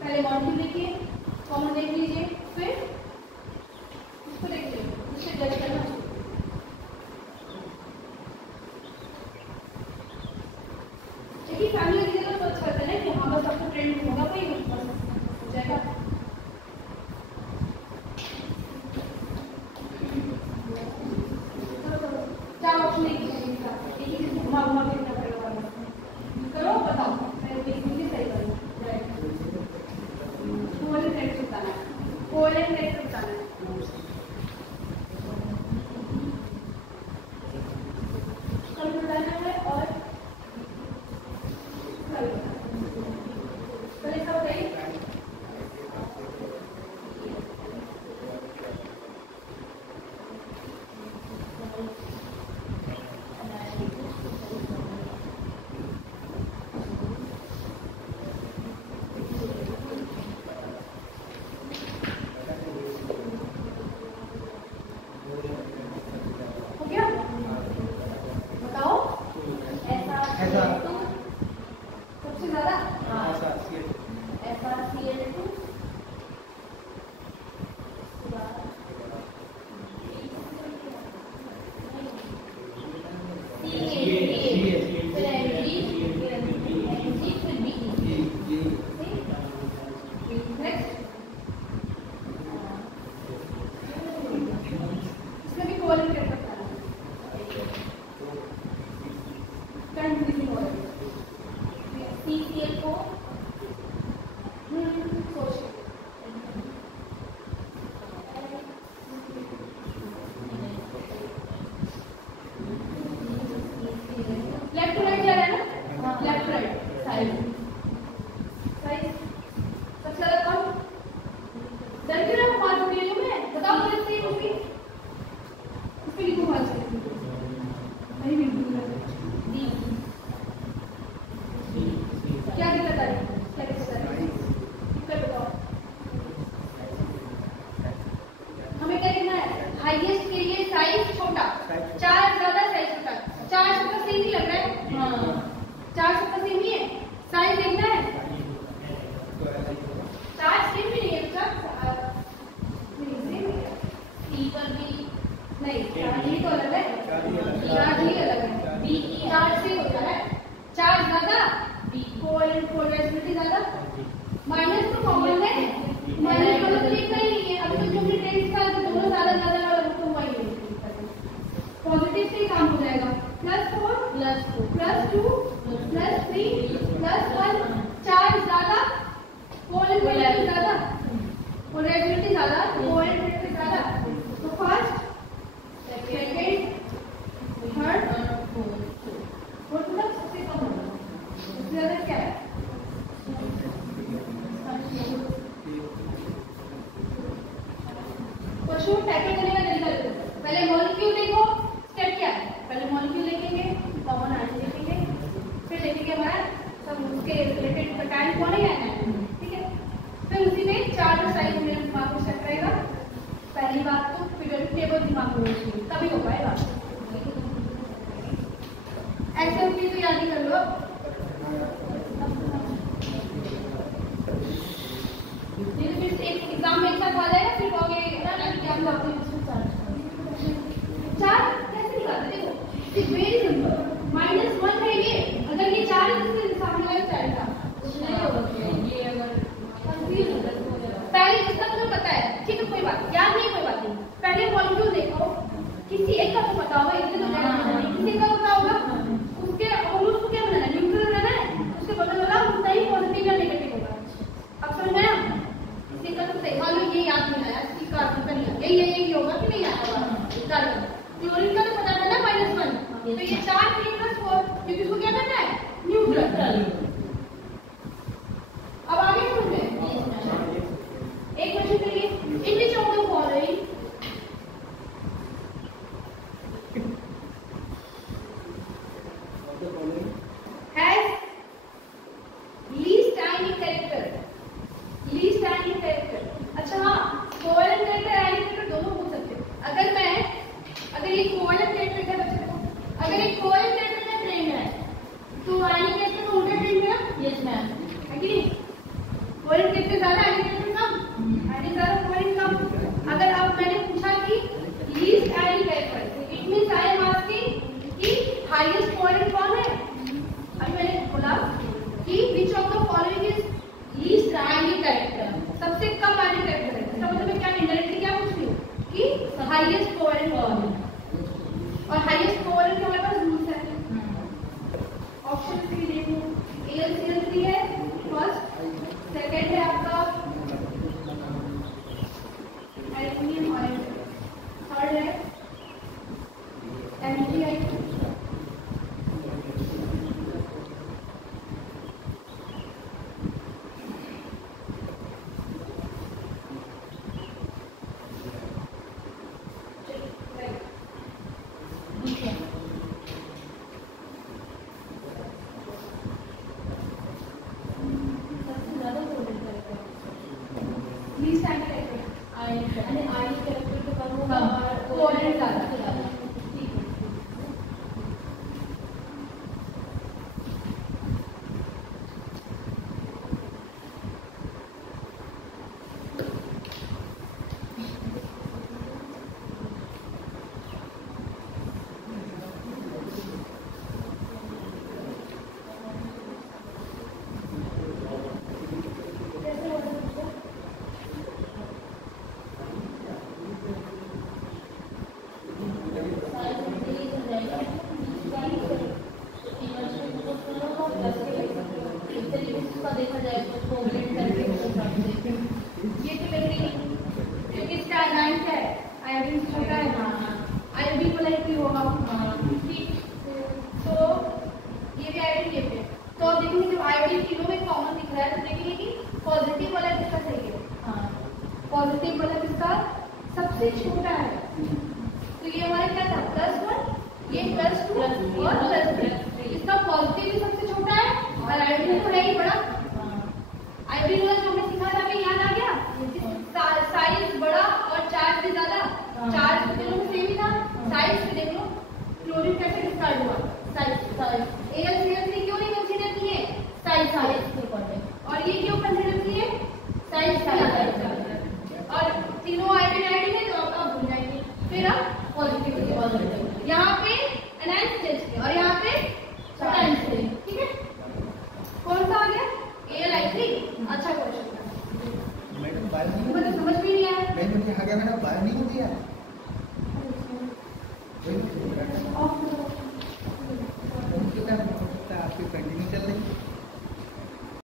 पहले molecule देखिए, common देख लीजिए, फिर इसको देखिए, इससे जज करना। देखिए फैमिली की जगह तो अच्छा होता है ना कि हाँ बस आपको ट्रेंड होगा कोई हो जाएगा। क्या ऑप्शन देखिए, घुमा घुमा के करो, बताओ मैं देखूंगी सही करूँ। कोवलेंट कैरेक्टर बताना है, कोवलेंट कैरेक्टर बताना है। कल बताना है और कल ऐसा बताइए। उसके रिलेटेड कैटायन कौन है एनायन, ठीक है। फिर उसी में चार्ज और साइज मेरे दिमाग में चल रहेगा। पहली बात तो पीरियोडिक टेबल दिमाग में होनी चाहिए तभी हो पाएगा। ऐसे होती तो याद ही कर लो। फिर एक एग्जाम में एक साथ आ जाएगा, फिर कहोगे एग्जाम का चार कैसे निकालते, देखो इट्स वेरी सिंपल। -1 है ये, अगर ये 4 है तो इसके सामने वाला 4 था, नहीं होगा ये अगर कंफ्यूज हो जाए। पहले जितना तुम्हें पता है, ठीक है कोई बात याद नहीं, कोई बात नहीं। पहले मॉलिक्यूल देखो, किसी एक का तो पता होगा, एक तो किसी का पता होगा, उसके और उसको क्या बनाना है, न्यूट्रल रहना है, उसके बदल वाला उतना ही पॉजिटिव या नेगेटिव होगा। अब समझ आया? किसी का तो सही मान लो ये याद नहीं आया, इसकी कार्बन का नहीं आया, यही होगा कि नहीं आया कार्बन। क्लोरीन का तो पता था ना -1, तो ये 4 3 + 4, क्योंकि इसको क्या करना है, न्यूट्रल। अब आगे समझे एक क्वेश्चन करिए, in which of the following has least tiny character, least tiny character। अच्छा हाँ, कोवेलेंट कैरेक्टर आयनिक कैरेक्टर दोनों पूछ सकते हो। अगर ये कोवेलेंट कैरेक्टर का बच्चे को, अगर एक कोवेलेंट कैरेक्टर का ट्रेंड है तो आयनिक कैरेक्टर का उल्टा ट्रेंड है। यस मैम, है कि नहीं? कोवेलेंट कैरेक्टर ज्यादा, आयनिक कैरेक्टर कम, आयनिक ज्यादा कोवेलेंट कम। अगर अब मैंने पूछा कि least ionic character, it means I am asking कि हाईएस्ट कोवेलेंट कौन है। अभी मैंने बोला कि which of the following is least ionic character, सबसे कम ionic character है। इसका मतलब मैं क्या indirectly क्या पूछ रही हूँ कि highest covalent कौन है, और highest covalent के हमारे पास रूल्स है। ऑप्शन 3 देखो, AlCl3 है फर्स्ट, सेकंड है आपका एल्यूमिनियम आयन, थर्ड है एल्यूमिनियम। देखा जाए तो कोवेलेंट करके ये तो लग रही क्योंकि इसका आयन क्या है, आयोडीन छोटा है, आयोडीन पोलैरिटी होगा, ठीक। तो ये भी आयोडीन ये भी, तो देखेंगे जब आयोडीन तीनों में कॉमन दिख रहा है तो देखेंगे कि पॉजिटिव वाला किसका सही है, पॉजिटिव वाला किसका सबसे छोटा है। तो ये हमारा क्या था, +1, ये +2 और +3, इसका पॉजिटिव भी सबसे छोटा है और आयोडीन तो है ही बड़ा। आयोडीन वाला जो हमने सीखा था, हमें याद आ गया, साइज बड़ा और चार्ज भी ज्यादा, चार्ज तो दोनों सेम ही था, साइज भी देख लो। क्लोरीन कैसे डिस्कार्ड हुआ, साइज। AlCl3 क्यों नहीं कंसीडर किए, साइज के अकॉर्डिंग, और ये क्यों कंसीडर किए, साइज। और तीनों आयोडीन है तो आप भूल जाएंगे। फिर आप पॉजिटिव, यहाँ पे एनायन चेंज किया और यहाँ पे चार्ज, ठीक है। कौन सा आ गया, AlI3। अच्छा क्वेश्चन था, मैडम बायो नहीं मुझे समझ में नहीं आया। मैडम, ये आ गया मैडम, बायो नहीं होती है।